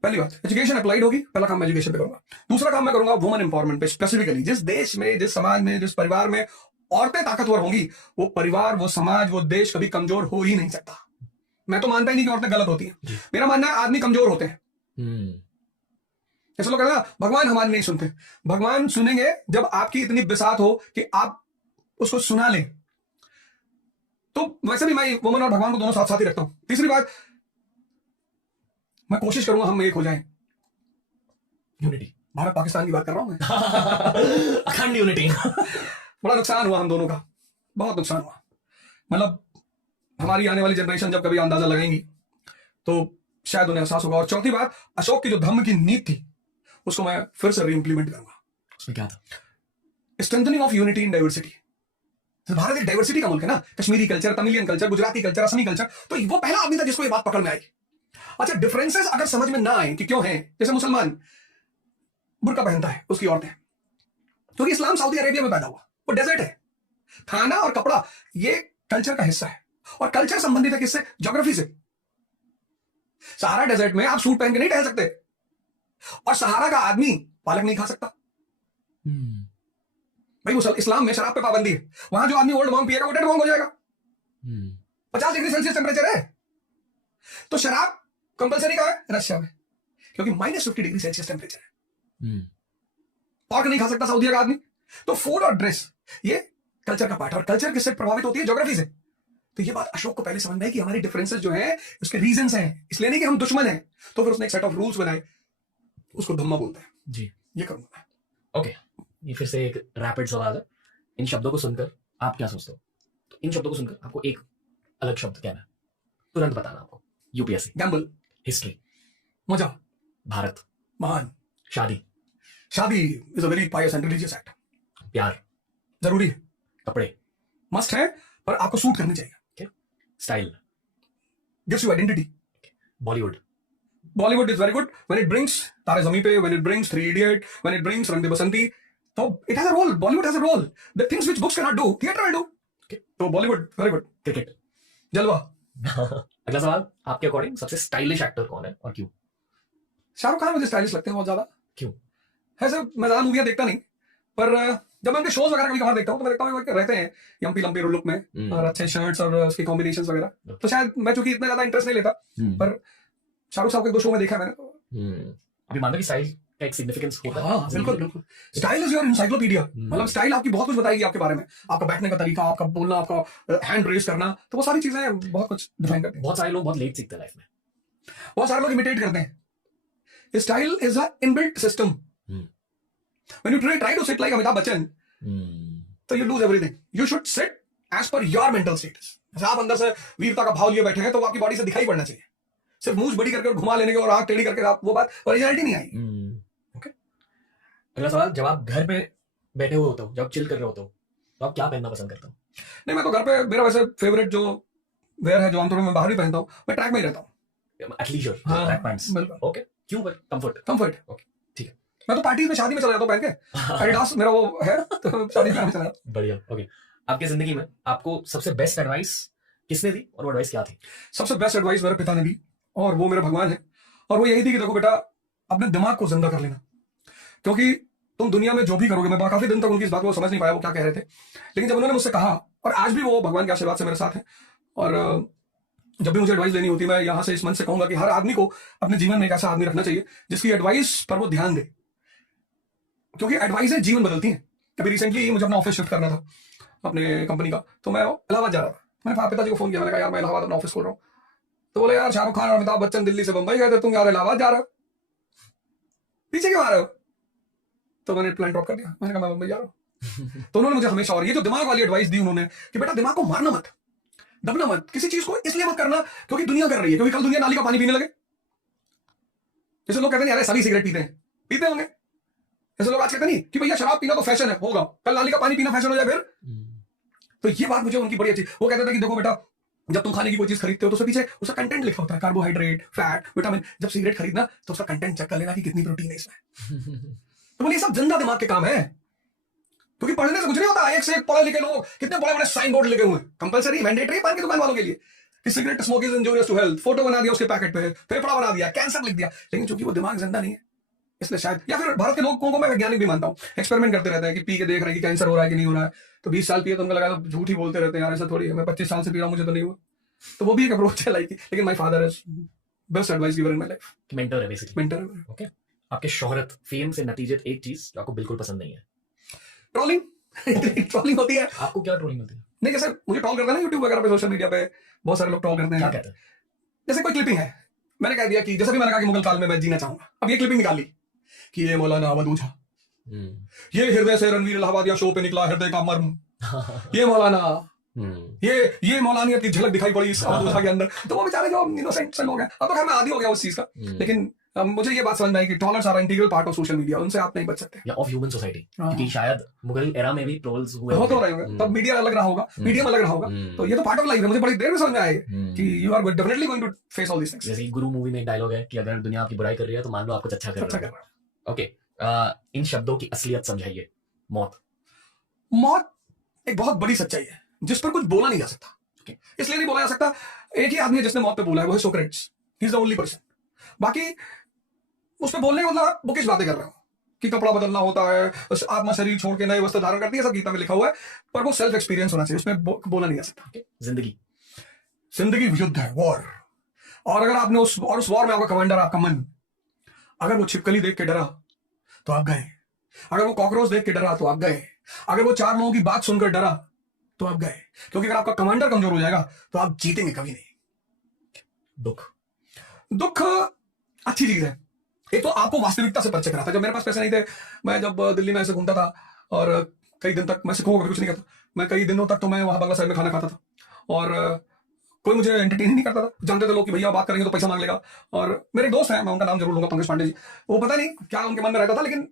पहली बात, एजुकेशन अप्लाइड होगी, पहला काम मैं एजुकेशन पे करूंगा। दूसरा काम मैं करूंगा वुमेन एम्पावरमेंट पे, स्पेसिफिकली जिस देश में, जिस समाज में, जिस परिवार में औरतें ताकतवर होंगी, वो परिवार, वो समाज, वो देश कभी कमजोर हो ही नहीं सकता। मैं तो मानता ही नहीं कि औरतें गलत होती हैं, मेरा मानना है आदमी कमजोर होते हैं। ऐसे लोग कहते हैं भगवान हमारी नहीं सुनते, भगवान सुनेंगे जब आपकी इतनी बिसात हो कि आप उसको सुना लें। तो वैसे भी मैं वुमन और भगवान को दोनों साथ साथ ही रखता हूं। तीसरी बात, मैं कोशिश करूंगा हम एक हो जाएं, यूनिटी। भारत पाकिस्तान की बात कर रहा हूं मैं। अखंड यूनिटी। बड़ा नुकसान हुआ हम दोनों का, बहुत नुकसान हुआ। मतलब हमारी आने वाली जनरेशन जब कभी अंदाजा लगाएंगी तो शायद उन्हें एहसास होगा। और चौथी बात, अशोक की जो धम्म की नीति थी उसको मैं फिर से रीइंप्लीमेंट करूंगा। उसमें क्या था? Strengthening of unity in diversity. Bharat एक डाइवर्सिटी का मुल्क है ना, Kashmiri culture, Tamilian culture, Gujarati culture, Asami culture, तो वो पहला आदमी था जिसको ये बात पकड़ में आई। अच्छा, डिफरेंसेस अगर समझ में ना आए कि क्यों है, जैसे मुसलमान बुर्का पहनता है उसकी औरतें, क्योंकि इस्लाम सऊदी अरेबिया में पैदा हुआ, वो डेजर्ट है। खाना और कपड़ा ये कल्चर का हिस्सा है, और कल्चर संबंधित है किससे? ज्योग्राफी से। सहारा डेजर्ट में आप सूट पहन के नहीं टहल सकते, और सहारा का आदमी पालक नहीं खा सकता। भाई इस्लाम में शराब पे पाबंदी है, वहां जो आदमी ओल्ड मॉन्क पिएगा वो डेड मॉन्क हो जाएगा। 50 डिग्री सेल्सियस टेम्परेचर है, तो शराब कंपलसरी का है रशिया में, क्योंकि -50 डिग्री सेल्सियस टेम्परेचर है। पर्क नहीं खा सकता सऊदी का आदमी। तो फूड और ड्रेस ये कल्चर का पार्ट है, और कल्चर किससे प्रभावित होती है? ज्योग्राफी से। तो ये बात अशोक को पहले समझना है कि हमारे डिफरेंसेस जो हैं उसके रीजंस हैं, इसलिए नहीं कि हम दुश्मन हैं। तो फिर उसने एक सेट ऑफ रूल्स बनाए, उसको धम्मा बोलते हैं जी। ये करूंगा मैं। ओके, ये फिर से एक रैपिड सवाल है। इन शब्दों को सुनकर आप क्या सोचते हो? तो इन शब्दों को सुनकर आपको एक अलग शब्द कहना है, तुरंत बताना आपको। यूपीएससी, गैम्बल, हिस्ट्री, मजा, भारत, महान, शादी, शादी is a very Payas and religious act, प्यार, जरूरी है, कपड़े, मस्ट है, पर आपको सूट करने चाहिए, style, gives you identity, Bollywood, Bollywood is very good when it brings Taare Zameen Par, when it brings three idiot, when it brings Rang De Basanti. तो it has a role, Bollywood has a role, the things which books can not do theatre will do. तो Bollywood very good. Cricket, जलवा। अगला सवाल, आपके according सबसे stylish actor कौन है और क्यों? शाहरुख खान मुझे स्टाइलिश लगते हैं बहुत ज्यादा। क्यों? है सर, मैं ज्यादा मूवियां देखता नहीं, पर जब मैं उनके शोज वगैरह कभी कभार देखता हूँ तो मैं देखता हूँ रहते हैं यम्पी लंपी लुक में, और अच्छे शर्ट्स और उसके कॉम्बिनेशंस वगैरह। तो शायद मैं चूंकि इतना ज्यादा इंटरेस्ट नहीं लेता, पर शाहरुख साहब के 2 शो में देखा है मैंने। अभी मानते कि स्टाइल का एक सिग्निफिकेंस होता है। हाँ बिल्कुल बिल्कुल, स्टाइल इज योर इंसाइक्लोपीडिया। मतलब स्टाइल आपकी बहुत कुछ बताएगी आपके बारे में, आपका बैठने का तरीका, आपका बोलना, आपका हैंड रेस करना, तो वो सारी चीजें बहुत कुछ डिफाइन करती हैं। बहुत सारे लोग बहुत लेट सीखते हैं लाइफ में, बहुत सारे लोग इमिटेट करते हैं। Style is a inbuilt system. When you try to sit like Amitabh Bachchan, तो you lose everything. You should sit as per your mental status. जैसे आप अंदर से वीरता का भाव लिए बैठे हैं तो वो आपकी बॉडी से दिखाई पड़ना चाहिए। सिर्फ मूंछ बड़ी करके और घुमा लेने के और आंख टेढ़ी करके आप वो बात ओरिजिनलिटी नहीं आएगी। ओके, अगला सवाल, जब आप घर पे बैठे हुए होते हो, जब चिल कर रहे होते हो, तो आप क्या पहनना पसंद करते हो? नहीं, मैं तो घर पे, मेरा वैसे फेवरेट जो वेयर है, जो आमतौर पर मैं बाहर भी पहनता हूँ, मैं ट्रैक में ही रहता हूँ। एथलीजर, हाँ, ट्रैक पैंट्स। बिल्कुल। ओके, क्यों? कंफर्ट। कंफर्ट। ओके, ठीक है। मैं तो पार्टी में, शादी में चला जाता हूँ पहन के, एडिडास मेरा वो है, तो शादी में चला जाता हूँ। बढ़िया। ओके, आपकी जिंदगी में आपको सबसे बेस्ट एडवाइस किसने दी और वो एडवाइस क्या थी? सबसे बेस्ट एडवाइस मेरे पिता ने दी, और वो मेरे भगवान है। और वो यही थी कि देखो बेटा, अपने दिमाग को जिंदा कर लेना, क्योंकि तुम दुनिया में जो भी करोगे, मैं काफी दिन तक उनकी इस बात को समझ नहीं पाया वो क्या कह रहे थे, लेकिन जब उन्होंने मुझसे कहा, और आज भी वो भगवान के आशीर्वाद से मेरे साथ है, और जब भी मुझे एडवाइस लेनी होती है, मैं यहां से इस मन से कहूंगा कि हर आदमी को अपने जीवन में एक ऐसा आदमी रखना चाहिए जिसकी एडवाइस पर वो ध्यान दे, क्योंकि एडवाइसें जीवन बदलती हैं। अभी रिसेंटली मुझे अपना ऑफिस शिफ्ट करना था अपने कंपनी का, तो मैं इलाहाबाद जा रहा था। मैंने पिताजी को फोन किया, मैंने कहा यार मैं इलाहाबाद अपना ऑफिस खोल रहा हूँ। तो बोले यार शाहरुख खान और अमिताभ बच्चन दिल्ली से बंबई गए थे, तुम यार इलाहाबाद जा रहे हो। पीछे क्यों आ रहे हो? तो मैंने प्लान ड्रॉप कर दिया, मैंने कहा मैं मुंबई जा रहा हूँ। तो उन्होंने मुझे हमेशा, और ये जो दिमाग वाली एडवाइस दी उन्होंने कि बेटा दिमाग को मारना मत, दबना मत, किसी चीज को इसलिए मत करना क्योंकि दुनिया कर रही है, क्योंकि कल दुनिया नाली का पानी पीने लगे। जैसे लोग कहते हैं यार सभी सिगरेट पीते होंगे, जैसे लोग आज कहते नहीं कि भैया शराब पीना तो फैशन है, होगा कल नाली का पानी पीना फैशन हो जाए फिर। तो ये बात मुझे उनकी बड़ी अच्छी, वो कहते थे कि देखो बेटा जब तुम खाने की कोई चीज खरीदते हो तो उसके पीछे उसका कंटेंट लिखा होता है, कार्बोहाइड्रेट, फैट, विटामिन। जब सिगरेट खरीदना तो उसका कंटेंट चेक कर लेना कि कितनी प्रोटीन है इसमें। तो बोले ये सब जिंदा दिमाग के काम है, क्योंकि पढ़ने से कुछ नहीं होता। एक से एक पढ़े लिखे लोग कितने बड़े बड़े साइन बोर्ड लिखे हुए हैं, कंपलसरी मैंडेटरी पान की दुकान वालों के लिए कि cigarette smoke is injurious to health, photo बना दिया उसके पैकेट पे, फेफड़ा बना दिया, कैंसर लिख दिया। लेकिन चूंकि वो दिमाग जिंदा नहीं है इसलिए शायद, या फिर भारत के लोगों को मैं वैज्ञानिक भी मानता हूँ, एक्सपेरिमेंट करते रहते हैं कि पी के देख रहे हैं कि कैंसर हो रहा है कि नहीं हो रहा है। तो 20 साल पिए तो उनको लगा तो झूठ ही बोलते रहते हैं यार, ऐसा थोड़ी है, मैं 25 साल से पी रहा हूँ मुझे तो नहीं हुआ। तो वो भी एक अप्रोच है लाइक, लेकिन my father is best advice giver in my life, mentor है बेसिकली। मेंटर है। ओके, आपके शोहरत फेम से नतीजे एक चीज जो आपको बिल्कुल पसंद नहीं है। ट्रोलिंग। ट्रोलिंग होती है। आपको क्या ट्रोलिंग मिलती है? नहीं, जैसे मुझे ट्रोल करते हैं ना यूट्यूब वगैरह पे, सोशल मीडिया पे बहुत सारे लोग ट्रोल करते क्या हैं। कहते हैं? जैसे कोई क्लिपिंग है, मैंने कह दिया कि जैसे भी मैंने कहा कि मुगल काल में मैं जीना चाहूंगा, अब ये क्लिपिंग निकाल ली कि ये मौलाना अवध ओझा, ये हृदय से रणवीर इलाहाबादिया शो पे निकला हृदय का मर्म, ये मौलाना, ये मौलानियत की झलक दिखाई पड़ी इस अवध ओझा के अंदर। तो वो बेचारे जो इनोसेंट से लोग हैं, अब तो खैर मैं आदी हो गया उस चीज का, लेकिन मुझे ये बात समझ में आई कि trollers are integral part of social media, उनसे आप नहीं बच सकते, या ऑफ ह्यूमन सोसाइटी। क्योंकि शायद मुगल एरा में भी ट्रोल्स हुए बहुत हो रहे होंगे, तब मीडिया अलग रहा होगा, मीडियम अलग रहा होगा। तो ये तो पार्ट ऑफ लाइफ है। मुझे बड़ी देर में समझ में आया कि you are definitely going to face all this things. जैसे गुरु मूवी में एक डायलॉग है कि अगर दुनिया आपकी बुराई कर रही है तो मान लो आप कुछ अच्छा कर रहे हो। ओके, इन शब्दों की असलियत समझाइए। मौत। मौत एक बहुत बड़ी सच्चाई है जिस पर कुछ बोला नहीं जा सकता। इसलिए नहीं बोला जा सकता, एक ही आदमी है जिसने मौत पे बोला है, वो है Socrates. He is the only person. बाकी उस पर बोलने का मतलब वो किस बातें कर रहे हो कि कपड़ा बदलना होता है, आत्मा शरीर छोड़ के नए वस्त्र धारण करती है, सब गीता में लिखा हुआ है, पर वो सेल्फ एक्सपीरियंस होना चाहिए, उसमें बोला नहीं जा सकता। जिंदगी युद्ध है, वॉर। और अगर आपने उस वॉर में आपका कमांडर, आपका मन, अगर वो छिपकली देख के डरा तो आप गए, अगर वो कॉकरोच देख के डरा तो आप गए, अगर वो 4 लोगों की बात सुनकर डरा तो आप गए। क्योंकि अगर आपका कमांडर कमजोर हो जाएगा तो आप जीतेंगे कभी नहीं। दुख अच्छी चीज है। एक तो आपको वास्तविकता से परिचय कराता है। जब मेरे पास पैसे नहीं थे, मैं जब दिल्ली में ऐसे घूमता था और कई दिन तक, मैं सिखों को कुछ नहीं कहता, मैं कई दिनों तक तो मैं वहां बंगला साहिब में खाना खाता था और कोई मुझे एंटरटेन नहीं करता था। जानते थे लोग कि भैया बात करेंगे तो पैसा मांग लेगा। और मेरे दोस्त हैं, मैं उनका नाम जरूर लूंगा, पंकज पांडे जी, वो पता नहीं क्या उनके मन में रहता था, लेकिन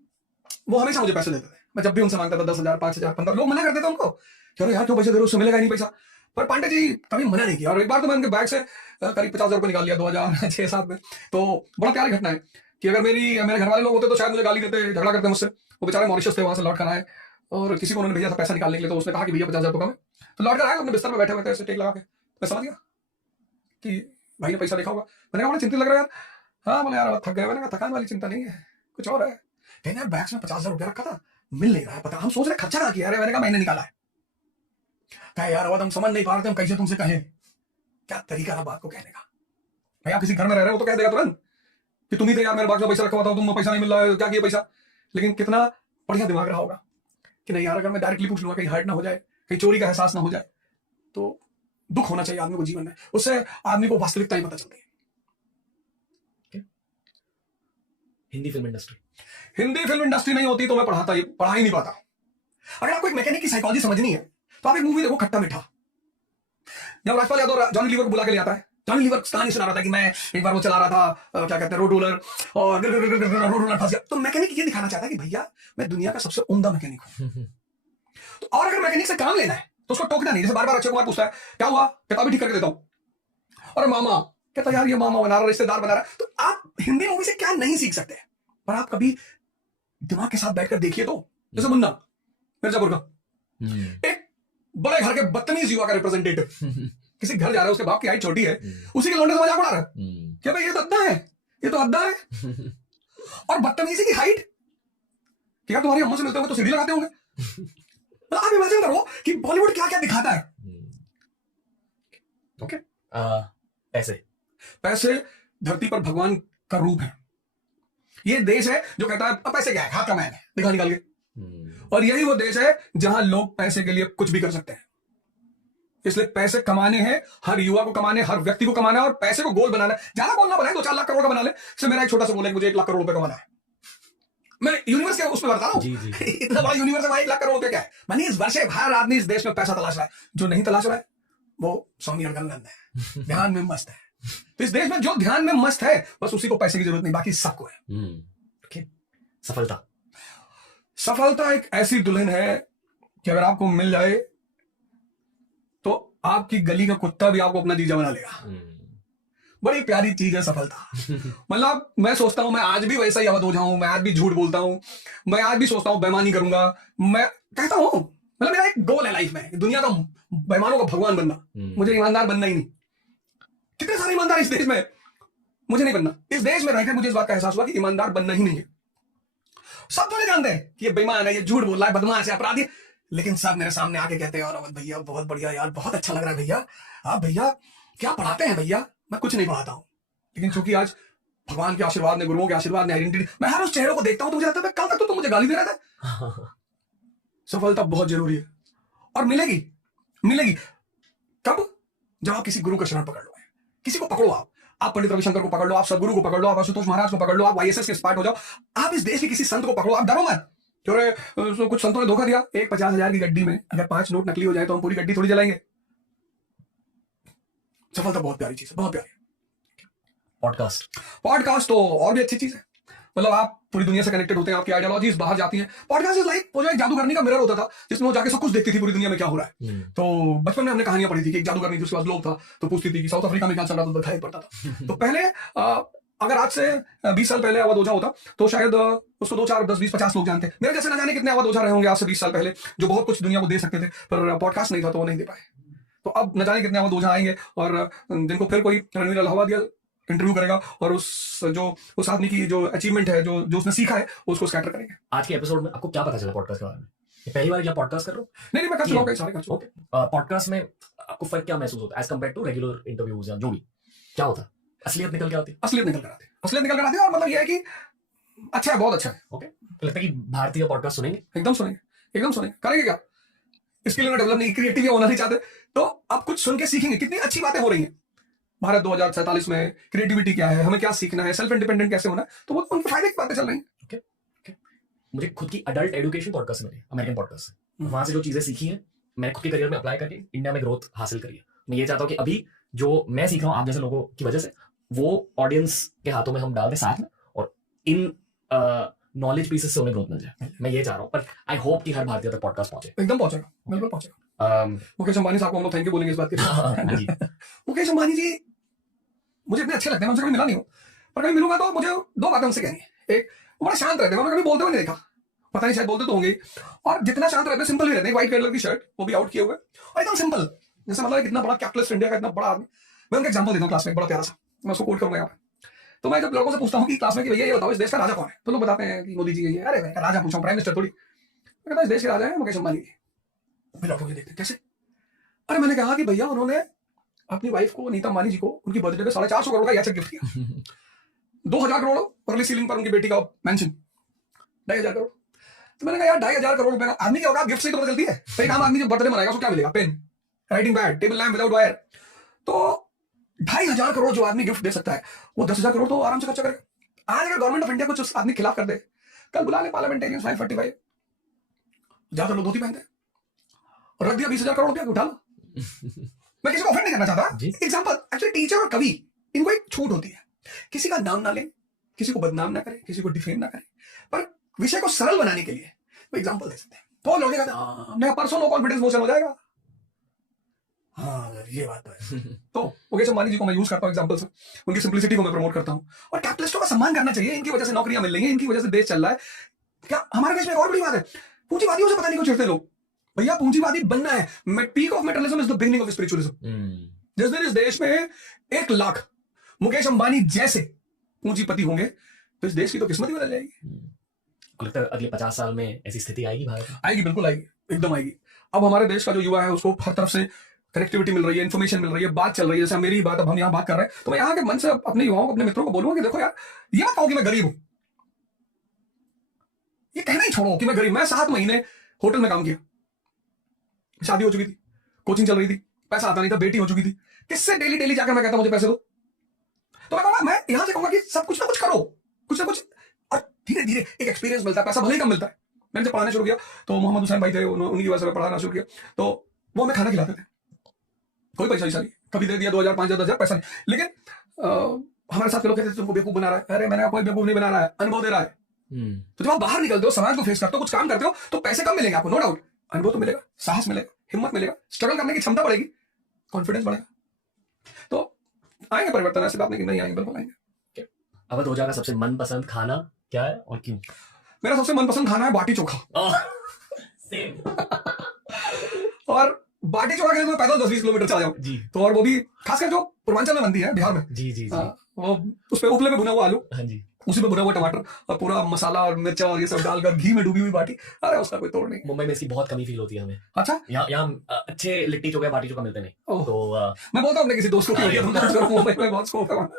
वो हमेशा मुझे पैसे देते थे। मैं जब भी उनसे मांगता था 10,000, 5,000, 15, लोग मना करते थे उनको, चलो यार क्यों पैसे दे रहे हो, उससे मिलेगा नहीं पैसा। पर पांडे जी कभी मना नहीं किया। और एक बार तो मैं उनके बैग से करीब 50,000 रुपये निकाल लिया 2006-7 में। तो बड़ा प्यारी घटना है कि अगर मेरे घर वाले लोग होते तो शायद मुझे गाली देते, झगड़ा करते मुझसे। वो बेचारे मॉरिशस थे, वहां से लौट कर आए और किसी को उन्होंने भेजा था पैसा निकालने के लिए, तो उसने कहा कि भैया 50,000 रुपये में। तो लौट कर आए, अपने बिस्तर में बैठे हुए थे ऐसे टेक लगा के। मैं समझ गया कि भाई ने पैसा देखा होगा। मैंने कहा बड़ा चिंतित लग रहा है यार। हाँ बोले यार थक गए। मैंने कहा थकान वाली चिंता नहीं है, कुछ और है। कहने यार बैग्स में 50,000 रुपया रखा था, मिल नहीं रहा है, पता हम सोच रहे खर्चा कहाँ किया। मैंने कहा मैंने निकाला है। कहा यार अब हम समझ नहीं पा रहे थे, हम कैसे तुमसे कहें, क्या तरीका था बात को कहने का। भाई आप किसी घर में रह रहे हो तो कह देगा तुरंत कि तुम ही थे यार, मेरे बाग में पैसा रखा हुआ था, तुम पैसा नहीं मिल रहा है, क्या किया पैसा। लेकिन कितना बढ़िया दिमाग रहा होगा कि नहीं यार, अगर मैं डायरेक्टली पूछ लूंगा, कहीं हर्ट ना हो जाए, कहीं चोरी का एहसास ना हो जाए। तो दुख होना चाहिए आदमी को जीवन में, उससे आदमी को वास्तविकता ही पता चलती है। हिंदी फिल्म इंडस्ट्री नहीं होती तो मैं पढ़ा ही नहीं पाता। अगर आपको एक मैकेनिक की साइकोलॉजी समझनी है तो आप एक मूवी देखो, खट्टा मीठा। जब राजपाल यादव जॉनी लीवर को बुला के ले आता है, जॉनी लीवर कहानी सुना रहा था कि मैं एक बार वो चला रहा था, क्या कहते हैं, रोड रोलर, और रोड रोलर फंस गया। तो मैकेनिक ये दिखाना चाहता है कि भैया मैं दुनिया का सबसे उम्दा मैकेनिक हूं। तो और अगर मैकेनिक से काम लेना है तो उसको टोकना नहीं। जैसे बार बार अक्षय कुमार पूछता है क्या हुआ, कहता अभी ठीक करके देता हूं। और मामा कहता यार ये मामा बना रहा, रिश्तेदार बना रहा है। तो आप हिंदी मूवी से क्या नहीं सीख सकते, पर आप कभी दिमाग के साथ बैठकर देखिए तो। जैसे मुन्ना मिर्जापुर का एक बड़े घर के बदतमीज युवा का रिप्रेजेंटेटिव, किसी घर जा रहा है, उसके बाप की हाइट छोटी है, उसी के लौंडे से मजाक उड़ा रहा है कि भाई ये तो अद्दा है, ये तो अद्दा है। और बदतमीजी की हाइट कि यार तुम्हारी अम्मा से मिलते होंगे तो सीढ़ी लगाते होंगे। मतलब आप इमेजिन करो कि बॉलीवुड क्या क्या दिखाता है। ओके, पैसे धरती पर भगवान का रूप है। ये देश है जो कहता है अब पैसे क्या है, हाथ कमाए है, दिखा निकाल के। और यही वो देश है जहां लोग पैसे के लिए कुछ भी कर सकते हैं। इसलिए पैसे कमाने हैं, हर युवा को कमाने, हर व्यक्ति को कमाना है, और पैसे को गोल बनाना है। ज्यादा गोल ना बनाए, 2-4 लाख करोड़ का बना ले। से मेरा एक छोटा सा गोल है कि मुझे 1 लाख करोड़ रुपए कमाना है। मैं यूनिवर्स के उसमें बता रहा हूँ। जी जी इतना बड़ा यूनिवर्स है, वहां 1 लाख करोड़ रुपए क्या है। मानी इस वर्ष हर आदमी इस देश में पैसा तलाश रहा है, जो नहीं तलाश रहा है वो स्वामी अड़गनंद है, ध्यान में मस्त है। तो इस देश में जो ध्यान में मस्त है बस उसी को पैसे की जरूरत नहीं, बाकी सबको है। ओके। सफलता सफलता एक ऐसी दुल्हन है कि अगर आपको मिल जाए तो आपकी गली का कुत्ता भी आपको अपना जीजा बना लेगा। बड़ी प्यारी चीज है सफलता। मतलब मैं सोचता हूं मैं आज भी वैसा ही अवध हो जाऊं, मैं आज भी झूठ बोलता हूं, मैं आज भी सोचता हूं बेईमानी करूंगा, मैं कहता हूं मतलब मेरा एक गोल है लाइफ में, दुनिया का बेईमानों का भगवान बनना। मुझे ईमानदार बनना ही नहीं। कितने सारे ईमानदार इस देश में, मुझे नहीं बनना। इस देश में रहकर मुझे इस बात का एहसास हुआ कि ईमानदार बनना ही नहीं है। सब मुझे जानते हैं कि ये बेईमान है, ये झूठ बोल रहा है, बदमाश है, अपराधी, लेकिन सब मेरे सामने आके कहते हैं यार अवध भैया बहुत बढ़िया यार, बहुत अच्छा लग रहा है भैया, आप भैया क्या पढ़ाते हैं भैया। मैं कुछ नहीं पढ़ाता हूं, लेकिन चूंकि आज भगवान के आशीर्वाद ने, गुरुओं के आशीर्वाद ने, आइडेंटिटी, मैं हर उस चेहरे को देखता हूं तो मुझे लगता है कल तक तो मुझे गाली दे रहा था। सफलता बहुत जरूरी है और मिलेगी। मिलेगी कब? जब आप किसी गुरु का शरण पकड़ लो। किसी को पकड़ो, आप पंडित रविशंकर को पकड़ लो, आप सदगुरु को पकड़ लो, आप आशुतोष महाराज को पकड़ लो, आप वाईएसएस के स्पार्ट हो जाओ, आप इस देश के किसी संत को पकड़ो, आप डरो मत। कुछ संतों ने धोखा दिया, एक 50,000 की गड्डी में अगर 5 नोट नकली हो जाए तो हम पूरी गड्डी थोड़ी जलाएंगे। सफलता बहुत प्यारी चीज है, बहुत प्यारी। पॉडकास्ट तो और भी अच्छी चीज है। मतलब आप पूरी दुनिया से कनेक्टेड होते हैं, आपकी आइडियोलॉजीज बाहर जाती हैं। पॉडकास्ट इज लाइक वो जो एक जादूगरनी का मिरर होता था जिसमें वो जाके सब कुछ देखती थी पूरी दुनिया में क्या हो रहा है। तो बचपन में हमने कहानियां पढ़ी थी कि एक जादूगरनी जिसके पास लोग था तो पूछती थी कि साउथ अफ्रीका में क्या चल रहा था, तो दिखाई पड़ता था। तो पहले अगर आज से 20 साल पहले अवध ओझा होता तो शायद उसको 2, 4, 10, 20, 50 लोग जानते। मेरे जैसे ना जाने कितने अवध ओझा रहे होंगे आज से 20 साल पहले जो बहुत कुछ दुनिया को दे सकते थे, पर पॉडकास्ट नहीं था तो वो नहीं दे पाए। तो अब न जाने कितने अवध ओझा आएंगे और जिनको फिर कोई रणवीर अलाहाबादी इंटरव्यू करेगा और उस आदमी की जो अचीवमेंट है, जो उसने सीखा है, उसको स्कैटर करेंगे। आज के एपिसोड में आपको क्या पता चला पॉडकास्ट के बारे में? पहली बार क्या पॉडकास्ट कर रहे हो? नहीं, मैं कर चुका हूं, सारे कर चुका हूं। पॉडकास्ट में आपको फर्क क्या महसूस होता है as compare to regular interviews या जो भी? क्या होता है? असलियत निकल के आती है? असलियत निकल कर आती है और मतलब ये है कि अच्छा है, बहुत अच्छा है। ओके, लगता है कि भारतीय पॉडकास्ट सुनेंगे? एकदम सुनेंगे। करेंगे क्या? इसके लिए डेवलप नहीं, क्रिएटिव होना नहीं चाहते तो अब कुछ सुन के सीखेंगे। कितनी अच्छी बातें हो रही हैं भारत 2047 में, क्रिएटिविटी क्या है, हमें क्या सीखना है, सेल्फ इंडिपेंडेंट कैसे होना है, तो वो उनके फायदे की बातें चल रही हैं। मुझे खुद की अडल्ट एजुकेशन पॉडकास्ट मिली, अमेरिकन पॉडकास्ट से। वहां से जो चीजें सीखी हैं मैंने खुद के करियर में अप्लाई करके इंडिया में ग्रोथ हासिल करी है। मैं ये चाहता हूँ कि अभी जो मैं सीख रहा हूँ आप जैसे लोगों की वजह से, वो ऑडियंस के हाथों में हम डाल दें साथ में और इन नॉलेज पीसेस से उन्हें ग्रोथ मिल जाए। मैं ये चाह रहा हूँ, पर आई होप कि हर भारतीय तक पॉडकास्ट पहुंचे। एकदम पहुंचेगा, बिल्कुल पहुंचेगा। मुकेश अंबानी साहब को हम लोग थैंक यू बोलेंगे इस बात के लिए। मुकेश अंबानी जी मुझे इतने अच्छे लगते हैं, मैं उनसे कभी मिला नहीं हूँ, पर कभी मिलूंगा तो मुझे 2 बातें उनसे कहनी है। एक, वो बड़ा शांत रहते हैं, मैंने कभी बोलते हुए नहीं देखा, पता नहीं शायद बोलते तो होंगे, और जितना शांत रहते हैं सिंपल भी रहते हैं। व्हाइट कलर की शर्ट, वो भी आउट किए हुए और एकदम सिंपल, जैसे मतलब कितना बड़ा कैपिटलिस्ट इंडिया का इतना बड़ा आदमी। मैं उनका एग्जांपल देता हूँ क्लास में, बड़ा प्यारा सा, मैं उसको कोट करूंगा यहाँ पे। तो मैं जब लड़कों से पूछता हूँ कि क्लास में कि भैया ये बताओ इस देश का राजा कौन है, तो लोग बताते हैं कि मोदी जी है। अरे मैं राजा पूछा, प्राइम मिनिस्टर थोड़ी। मैं कहता इस देश के राजा है मुकेश अंबानी जी। लड़कों को देखते हैं कैसे? अरे मैंने कहा कि भैया उन्होंने अपनी वाइफ को, नीता अंबानी जी को, उनकी बर्थडे पे 450 करोड़ का याचक गिफ्ट किया। 2000 करोड़ परली सीलिंग पर उनकी बेटी का मेंशन, 2500 करोड़। तो मैंने कहा यार 2500 करोड़ रुपए का आदमी क्या होगा, गिफ्ट से तो पता चलती है। तो एक आम आदमी जब बर्थडे मनाएगा उसको क्या मिलेगा? Pen, writing pad, table lamp without wire. तो 2500 करोड़ जो आदमी गिफ्ट दे सकता है वो 10,000 करोड़ तो आराम से खर्चा करेगा। आज अगर गवर्नमेंट ऑफ इंडिया कुछ उस आदमी के खिलाफ कर दे, कल बुला ले पार्लियामेंटेरियंस 545, ज्यादातर लोग धोती पहनते हैं, और रख दिया 20,000 करोड़ रुपया उठा लो। मैं किसी को ऑफेंड नहीं करना चाहता, एग्जांपल। एक्चुअली टीचर और कवि, इनको एक छूट होती है, किसी का नाम ना ले, किसी को बदनाम ना करे, किसी को डिफेम ना करे, पर विषय को सरल बनाने के लिए वो एग्जांपल दे सकते हैं। तो लोग कहते हैं मैं परसों नो कॉन्फिडेंस मोशन हो जाएगा। हाँ ये बात तो है। तो मुकेश अंबानी जी को मैं यूज करता हूँ एग्जांपल से, उनकी सिंप्लिसिटी को मैं प्रमोट करता हूँ। और कैपिटलिस्टों का सम्मान करना चाहिए, इनकी वजह से नौकरियां मिल रही हैं, इनकी वजह से देश चल रहा है। क्या हमारे देश में एक और बड़ी बात है, पूंजीवादियों से पता नहीं क्यों चिढ़ते लोग। भैया पूंजीवादी बनना है, peak of materialism is the beginning of spiritualism. जिस दिन इस देश में 1 लाख मुकेश अंबानी जैसे पूंजीपति होंगे तो इस देश की तो किस्मत ही बदल जाएगी। लगता है अगले 50 साल में ऐसी स्थिति आएगी भारत में? आएगी, बिल्कुल आएगी, एकदम आएगी। अब हमारे देश का जो युवा है उसको हर तरफ से कनेक्टिविटी मिल रही है, इन्फॉर्मेशन मिल रही है, बात चल रही है। जैसे मेरी बात अब हम यहाँ बात कर रहे हैं, तो मैं यहाँ के मन से अपने युवाओं को, अपने मित्रों को बोलूंगा कि देखो यार, ये मत कहो कि मैं गरीब हूं, ये कहना ही छोड़ो कि मैं गरीब। मैं 7 महीने होटल में काम किया, शादी हो चुकी थी, कोचिंग चल रही थी, पैसा आता नहीं था, बेटी हो चुकी थी, किससे डेली जाकर मैं कहता मुझे पैसे दो? तो मैं कहूंगा, मैं यहां से कहूंगा कि सब कुछ ना कुछ करो, कुछ ना कुछ। और धीरे धीरे एक एक्सपीरियंस मिलता है, पैसा भले ही कम मिलता है। मैंने जब पढ़ाना शुरू किया तो मोहम्मद हुसैन भाई थे, उनकी वजह से मैं पढ़ाना शुरू किया, तो वो हमें खाना खिलाते थे, कोई पैसा वैसा नहीं, कभी दे दिया 2000 5000 10,000 पैसा नहीं। लेकिन हमारे साथ के लोग कहते थे तुमको बेवकूफ बना रहा है। अरे मैंने कहा कोई बेवकूफ नहीं बना रहा है, अनुभव दे रहा है। तो जब आप बाहर निकलते हो, समाज को फेस करते हो, कुछ काम करते हो, तो पैसे कम मिलेंगे आपको, नो डाउट, अनुभव तो मिलेगा, साहस मिलेगा, हिम्मत मिलेगा, स्ट्रगल करने की क्षमता बढ़ेगी, कॉन्फिडेंस बढ़ेगा, तो आएंगे परिवर्तन। ऐसी बात नहीं कि नहीं आएंगे, बिल्कुल आएंगे। अवध ओझा का सबसे मनपसंद खाना क्या है और क्यों? मेरा सबसे मनपसंद खाना है बाटी चोखा। सेम। और बाटी चोखा के लिए मैं पैदल 10-20 किलोमीटर चला जाऊं जी तो, और वो भी खासकर जो पूर्वांचल में बनती है, बिहार में, जी जी जी। वो उस पे उपले में भुना हुआ आलू, हाँ जी। उसी में भुना हुआ टमाटर और पूरा मसाला और मिर्चा और ये सब डालकर घी में डूबी हुई बाटी, अरे उसका कोई तोड़ नहीं। मुंबई में इसकी बहुत कमी फील होती है हमें। अच्छा, यहाँ अच्छे लिट्टी चोखा बाटी चोखा मिलते नहीं, ओह। तो मैं बोलता हूँ अपने किसी दोस्त को कि भैया तुम बात करो, मुंबई में बहुत स्कोप है वहाँ।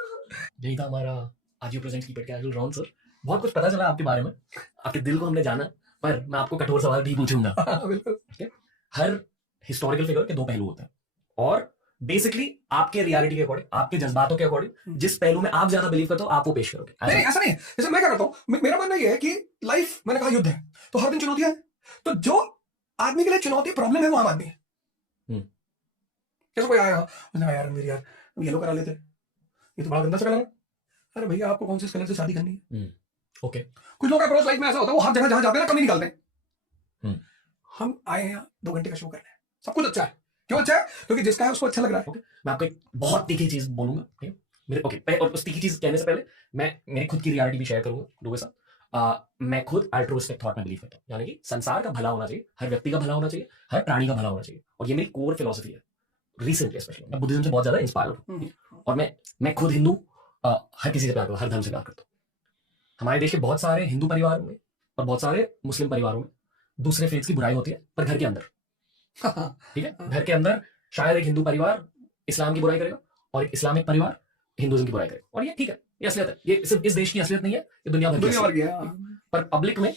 यही था हमारा आज you present keep it casual round sir. बहुत कुछ पता चला आपके बारे में, आपके दिल को हमने जाना, पर मैं आपको कठोर सवाल भी पूछूंगा। बिल्कुल। हर हिस्टोरिकल फिगर के दो पहलू होते हैं, और बेसिकली आपके रियलिटी के अकॉर्डिंग, आपके जज्बातों के अकॉर्डिंग, जिस पहलू में आप ज्यादा बिलीव करते हो आप वो पेश करोगे। नहीं, ऐसा नहीं है। जैसे मैं क्या करता हूँ, मेरा मानना ये है कि लाइफ, मैंने कहा युद्ध है, तो हर दिन चुनौतियां हैं, तो जो आदमी के लिए चुनौती प्रॉब्लम है वो आम आदमी है। जैसे कोई आया, उसने कहा यार मेरी यार येलो करा लेते, ये तो बड़ा गंदा सा कलर है। अरे भैया आपको कौन से कलर से शादी करनी है? ओके। कुछ लोग अप्रोच लाइफ में ऐसा होता है, वो हर जगह जहां जाते हैं ना कमी निकालते हैं। हम आए हैं यहाँ 2 घंटे का शो करने, सब कुछ अच्छा है। क्यों अच्छा है? क्योंकि जिसका है उसको अच्छा लग रहा है। मैं आपको एक बहुत तीखी चीज बोलूंगा, ठीक है? मेरे ओके, और उस तीखी चीज कहने से पहले मैं मेरी खुद की रियलिटी भी शेयर करूंगा लोगों के साथ। मैं खुद अल्ट्रुइस्टिक थॉट में बिलीव करता हूँ, यानी कि संसार का भला होना चाहिए, हर व्यक्ति का भला होना चाहिए, हर प्राणी का भला होना चाहिए, और ये मेरी कोर फिलोसफी है। रिसेंटली स्पेशली मैं बुद्धिज्म से बहुत ज्यादा इंस्पायर हूँ, और मैं खुद हिंदू, हर किसी से प्यार करता हूँ, हर धर्म से प्यार करता हूँ। हमारे देश के बहुत सारे हिंदू परिवारों में और बहुत सारे मुस्लिम परिवारों में दूसरे फेथ की बुराई होती है, पर घर के अंदर, ठीक है, घर के अंदर शायद एक हिंदू परिवार इस्लाम की बुराई करेगा और एक इस्लामिक परिवार हिंदुइज्म की बुराई करेगा, और ये ठीक है, ये असलियत है, ये सिर्फ इस देश की असलियत नहीं है, ये दुनिया भर की है। पर पब्लिक में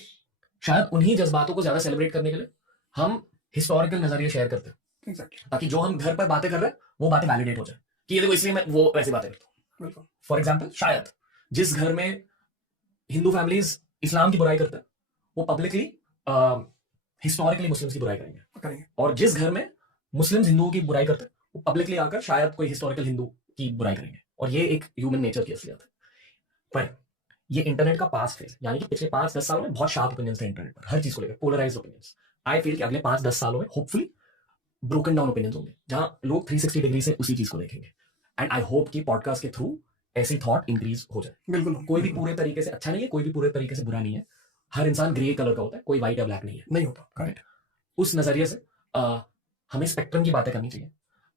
शायद उन्हीं जज्बातों को ज्यादा सेलिब्रेट करने के लिए हम हिस्टोरिकल नजरिए शेयर करते हैं, ताकि जो हम घर पर बातें कर रहे हैं वो बातें वैलिडेट हो जाए कि ये देखो इसलिए मैं वो वैसी बातें करता हूँ। फॉर एग्जाम्पल, शायद जिस घर में हिंदू फैमिलीज इस्लाम की बुराई करते हैं वो पब्लिकली हिस्टोरिकली मुस्लिम्स की बुराई करेंगे, और जिस घर में मुस्लिम्स हिंदुओं की बुराई करते हैं वो पब्लिकली आकर शायद कोई हिस्टोरिकल हिंदू की बुराई करेंगे, और ये एक ह्यूमन नेचर की असलियत है। पर ये इंटरनेट का पास्ट फेज, यानी कि पिछले 5-10 सालों में बहुत शार्प ओपिनियंस थे इंटरनेट पर, हर चीज को लेकर पोलराइज्ड ओपिनियंस। आई फील कि अगले 5-10 सालों में होपफुली ब्रोकन डाउन ओपिनियंस होंगे, जहां लोग 360 डिग्री से उसी चीज को देखेंगे, एंड आई होप कि पॉडकास्ट के थ्रू ऐसी थॉट इंक्रीज हो जाए। बिल्कुल, कोई भी पूरे तरीके से अच्छा नहीं है, कोई भी पूरे तरीके से बुरा नहीं है, हर इंसान ग्रे कलर का होता है, कोई व्हाइट या ब्लैक नहीं है, नहीं होता, करेक्ट। उस नजरिए से हमें स्पेक्ट्रम की बातें करनी चाहिए।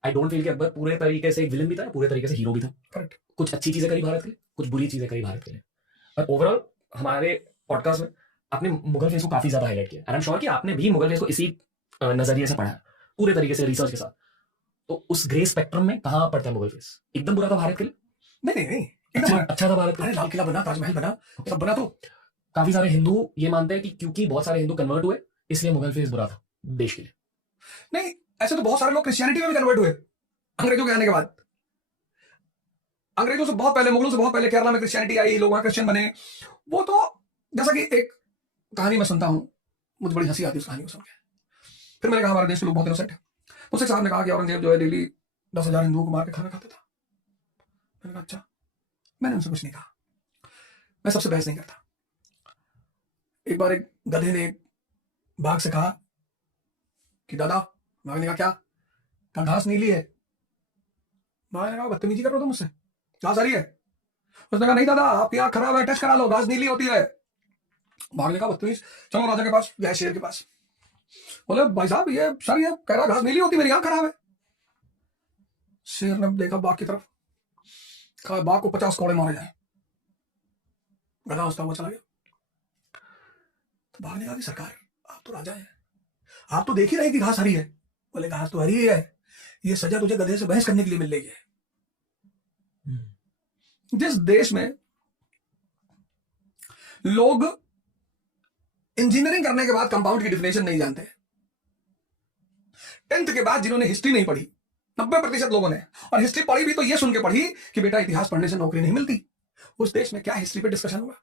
आई डोंट फील कि अकबर पूरे तरीके से एक विलन भी था, पूरे तरीके से हीरो भी था, करेक्ट। कुछ अच्छी चीजें करी भारत के लिए, कुछ बुरी चीजें करी भारत के लिए, पर ओवरऑल हमारे पॉडकास्ट में आपने मुगल फेस को काफी ज्यादा हाईलाइट किया, एंड आई एम श्योर कि आपने भी मुगल फेस को इसी नजरिए से पढ़ा है, पूरे तरीके से रिसर्च के साथ। तो उस ग्रे स्पेक्ट्रम में कहां पड़ता है मुगल फेस? एकदम बुरा था भारत के लिए? नहीं, अच्छा था भारत के लिए। लाल किला बना, ताजमहल बना, सब बना। तो काफी सारे हिंदू ये मानते हैं कि क्योंकि बहुत सारे हिंदू कन्वर्ट हुए इसलिए मुगल फेस बुरा था देश के लिए। नहीं, ऐसे तो बहुत सारे लोग क्रिश्चियनिटी में भी कन्वर्ट हुए अंग्रेजों के आने के बाद। अंग्रेजों से बहुत पहले, मुगलों से बहुत पहले केरला में क्रिश्चियनिटी आई, लोग वहां क्रिश्चियन बने। वो तो जैसा कि एक कहानी मैं सुनता हूं, मुझे बड़ी हंसी आती है उस कहानी को सुन के। फिर मैंने कहा हमारे देश के लोग बहुत इनोसेंट है। तो उस साहब ने कहा कि औरंगजेब जो है डेली 10,000 हिंदुओं को मार के खाना खाता था। मैंने कहा अच्छा। मैंने उनसे कुछ नहीं कहा, मैं सबसे बहस नहीं करता। एक बार एक गधे ने बाघ से कहा कि दादा, बाघ ने कहा क्या? कहा घास नीली है। बाघ ने कहा बदतमीजी कर रहे हो तुम मुझसे, घास हरी है। उसने कहा नहीं दादा, आपकी आंख खराब है, टेस्ट करा लो, घास नीली होती है। बाघ ने कहा बदतमीज, चलो राजा के पास, गए शेर के पास। बोले भाई साहब ये सर ये कह रहा घास नीली होती, मेरी आंख खराब है। शेर ने देखा बाघ की तरफ, कहा बाघ को 50 कोड़े मारे जाए। गधा हंसता हुआ चला गया। तो बाघ ने कहा कि सरकार आप तो राजा हैं, आप तो देख ही रहे कि घास हरी है। बोले घास तो हरी है, ये सजा तुझे गधे से बहस करने के लिए मिल रही है। जिस देश में लोग इंजीनियरिंग करने के बाद कंपाउंड की डिफिनेशन नहीं जानते, 10th के बाद जिन्होंने हिस्ट्री नहीं पढ़ी 90% लोगों ने, और हिस्ट्री पढ़ी भी तो ये सुन के पढ़ी कि बेटा इतिहास पढ़ने से नौकरी नहीं मिलती, उस देश में क्या हिस्ट्री पे डिस्कशन होगा?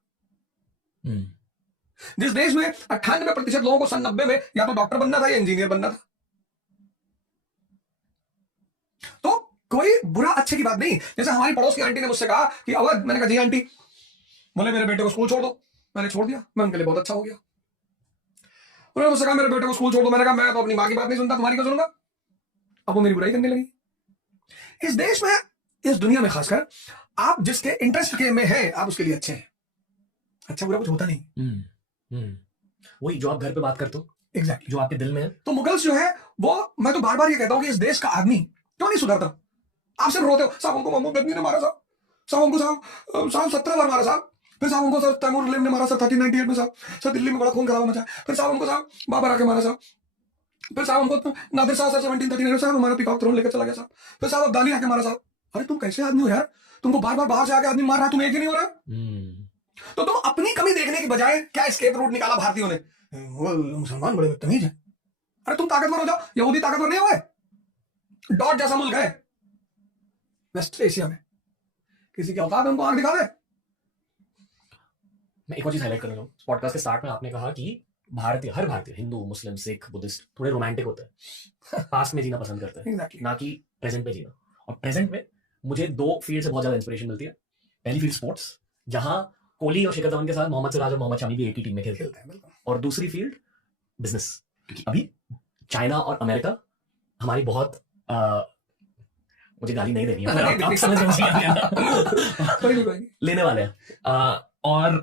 जिस देश में 98% लोगों को सन 90 में या तो डॉक्टर बनना था या इंजीनियर बनना था। तो कोई बुरा अच्छे की बात नहीं। जैसे हमारी पड़ोस की आंटी ने मुझसे कहा कि अवध, मैंने कहा जी आंटी, बोले मेरे बेटे को स्कूल छोड़ दो। मैंने छोड़ दिया, मैं उनके लिए बहुत अच्छा हो गया। उन्होंने मुझसे कहा मेरे बेटे को स्कूल छोड़ दो। मैंने कहा मैं तो अपनी माँ की बात नहीं सुनता, तुम्हारी क्यों सुनूंगा। अब वो मेरी बुराई करने लगी। इस देश में, इस दुनिया में खासकर, आप जिसके इंटरेस्ट के में हैं आप उसके लिए अच्छे हैं। अच्छा बुरा कुछ होता नहीं। वही जो आप घर पे बात करते हो, एग्जैक्टली जो आपके दिल में है। तो मुगल्स जो है वो, मैं तो बार बार ये कहता हूं कि इस देश का आदमी क्यों नहीं सुधरता। आप सिर्फ रोते हो, साहब हमको मोहम्मद गजनी ने मारा, साहब हमको साहब 17 बार मारा साहब, फिर साहब हमको सर तैमूर लेम ने मारा सर 1398 में साहब, सर दिल्ली में बड़ा खून खराबा मचा, फिर साहब हमको साहब बाबर आके मारा साहब, फिर साहब हमको नादिर शाह सर 1739 साहब हमारा पीकॉक थ्रोन लेकर चला गया साहब, फिर साहब अब्दाली आके मारा साहब। अरे तुम कैसे आदमी हो यार, तुमको बार बार बाहर से आके आदमी मार रहा है, तुम एक ही नहीं हो रहा। तो तुम अपनी कमी देखने की बजाय क्या एस्केप रूट निकाला भारतीयों ने, वो मुसलमान बड़े बदतमीज है। अरे तुम ताकतवर हो जाओ, यहूदी ताकतवर नहीं हुए। डॉट जैसा मुल्क है वेस्ट एशिया में, किसी की औकात हमको आंख दिखा दे। मैं एक और चीज हाईलाइट करना चाहूँ। पॉडकास्ट के स्टार्ट में आपने कहा कि हर भारतीय, हिंदू, मुस्लिम, सिख, बुद्धिस्ट, थोड़े रोमांटिक होते हैं, पास्ट में जीना पसंद करते हैं, Exactly. ना कि प्रेजेंट में जीना। और प्रेजेंट में मुझे 2 फील्ड से बहुत ज्यादा इंस्पिरेशन मिलती है। पहली फील्ड स्पोर्ट्स, जहां कोहली और शिखर धवन के साथ मोहम्मद सिराज और मोहम्मद शमी भी एक ही टीम में खेलते हैं। और दूसरी फील्ड बिजनेस, क्योंकि अभी चाइना और अमेरिका हमारी बहुत मुझे गाली नहीं देनी है, आप समझ रहे हैं, लेने वाले हैं। और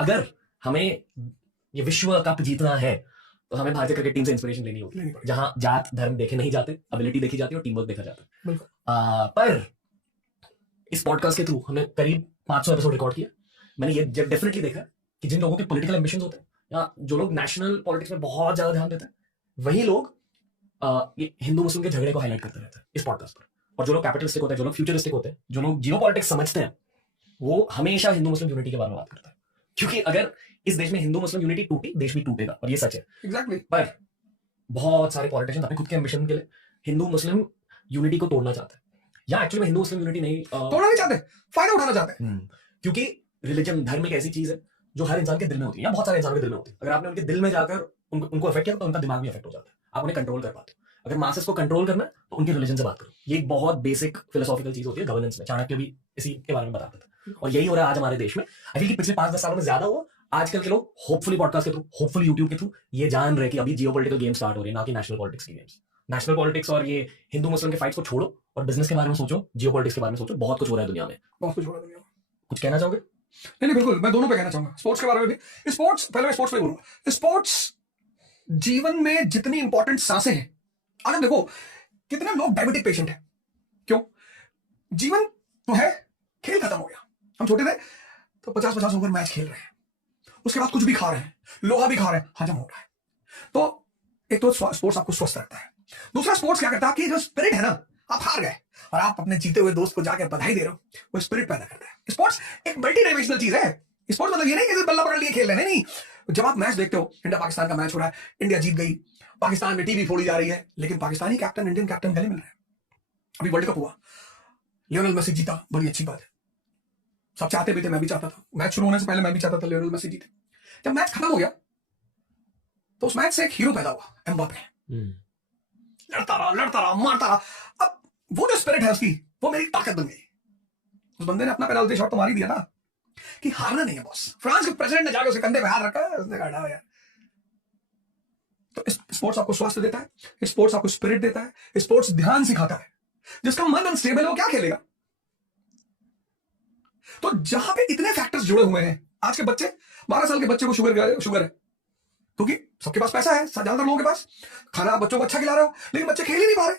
अगर हमें ये विश्व कप जीतना है तो हमें भारतीय क्रिकेट टीम से इंस्पिरेशन लेनी होगी, जहां जात धर्म देखे नहीं जाते, एबिलिटी देखी जाती है और टीम वर्क देखा जाता है। पर इस पॉडकास्ट के थ्रू हमने करीब 500 एपिसोड रिकॉर्ड किया। मैंने ये डेफिनेटली देखा कि जिन लोगों के पॉलिटिकल एम्बिशंस होते हैं या जो लोग नेशनल पॉलिटिक्स में बहुत ज्यादा ध्यान देते हैं, वही लोग ये हिंदू मुस्लिम के झगड़े को हाईलाइट करते रहते हैं इस पॉडकास्ट पर। और जो लोग कैपिटलिस्टिक होते हैं, जो लोग फ्यूचरिस्टिक होते हैं, जो लोग जियो पॉलिटिक्स समझते हैं, वो हमेशा हिंदू मुस्लिम यूनिटी के बारे में बात करता है। क्योंकि अगर इस देश में हिंदू मुस्लिम यूनिटी टूटी, देश भी टूटेगा, और ये सच है। एग्जैक्टली पर बहुत सारे पॉलिटिशियंस अपने खुद के एम्बिशन के लिए हिंदू मुस्लिम यूनिटी को तोड़ना चाहते हैं, या एक्चुअली में हिंदू मुस्लिम यूनिटी नहीं तोड़ना नहीं चाहते, फायदा उठाना चाहते हैं। क्योंकि रिलीजन, धर्म एक ऐसी चीज है जो हर इंसान के दिल में होती है, या बहुत सारे इंसान के दिल में होती है। अगर आपने उनके दिल में जाकर उनको अफेक्ट किया तो उनका दिमाग भी अफेक्ट हो जाता है, आप उन्हें कंट्रोल कर पाते हो। अगर मासेस को कंट्रोल करना है तो उनके रिलीजन से बात करो। ये एक बहुत बेसिक फिलोसॉफिकल चीज होती है गवर्नेंस में। चाणक्य भी इसी के बारे में बताते थे, और यही हो रहा है आज हमारे देश में। आई थिंक पिछले 5-10 सालों में ज्यादा हुआ। आजकल के लोग होपफुली पॉडकास्ट के थ्रू, होपफुली यूट्यूब के थ्रू ये जान रहे कि अभी जियोपॉलिटिकल गेम स्टार्ट हो रहे हैं, ना कि नेशनल पॉलिटिक्स की गेम्स। नेशनल पॉलिटिक्स और ये हिंदू मुस्लिम के फाइट्स को छोड़ो और बिजनेस के बारे में सोचो, जियोपॉलिटिक्स के बारे में सोचो। बहुत कुछ हो रहा है दुनिया में, बहुत कुछ हो रहा है दुनिया में। कुछ कहना चाहोगे? नहीं बिल्कुल, मैं दोनों पे कहना चाहूंगा, स्पोर्ट्स के बारे में भी। स्पोर्ट्स, पहले मैं स्पोर्ट्स पे बोलूंगा। स्पोर्ट्स जीवन में जितनी इंपॉर्टेंट सांसें हैं, आज देखो कितने लोग डायबिटिक पेशेंट हैं। क्यों? जीवन तो है, खेल खत्म हो गया। हम छोटे थे तो 50-50 ओवर मैच खेल रहे हैं, उसके बाद कुछ भी खा रहे हैं, लोहा भी खा रहे हैं, हजम हो रहा है। तो एक तो स्पोर्ट्स आपको स्वस्थ रखता है। दूसरा, स्पोर्ट्स क्या करता है, आपकी जो स्पिरिट है ना, आप हार गए और आप अपने जीते हुए दोस्त को जाकर बधाई दे रहे हो, वो स्पिरिट पैदा करता है। स्पोर्ट्स एक मल्टी डायमेंशनल चीज है। स्पोर्ट्स मतलब ये नहीं कि बल्ला पकड़ लिए खेल रहे हैं, नहीं। जब आप मैच देखते हो, इंडिया पाकिस्तान का मैच हो रहा है, इंडिया जीत गई, पाकिस्तान में टीवी फोड़ी जा रही है, लेकिन पाकिस्तानी कैप्टन, इंडियन कैप्टन गले मिल रहे हैं। अभी वर्ल्ड कप हुआ, लियोनेल मेसी जीता, बड़ी अच्छी बात है। सब चाहते भी थे, मैं भी चाहता था। मैच शुरू होने से पहले मैं भी चाहता था लियोनेल मेसी जीते। जब मैच खत्म हो गया तो उस मैच से एक हीरो पैदा हुआ, एम्बापे। लड़ता रहा, मारता रहा। अब वो जो स्पिरिट है उसकी, वो मेरी ताकत बन गई। उस बंदे ने अपना पेनल्टी शॉट तो मार ही दिया ना, कि हारना नहीं है बॉस। फ्रांस के प्रेसिडेंट ने जाकर उसके कंधे पे हाथ रखा है, उसने कहा यार। तो स्पोर्ट्स आपको स्वास्थ्य देता है, स्पोर्ट्स आपको स्पिरिट देता है, स्पोर्ट्स ध्यान सिखाता है। जिसका मन अनस्टेबल है वो क्या खेलेगा? तो जहां पे इतने फैक्टर्स जुड़े हुए हैं, आज के बच्चे, 12 साल के बच्चे को शुगर है, क्योंकि सबके पास पैसा है, ज्यादातर लोगों के पास। खाना बच्चों को अच्छा खिला रहे हो, लेकिन बच्चे खेल ही नहीं पा रहे।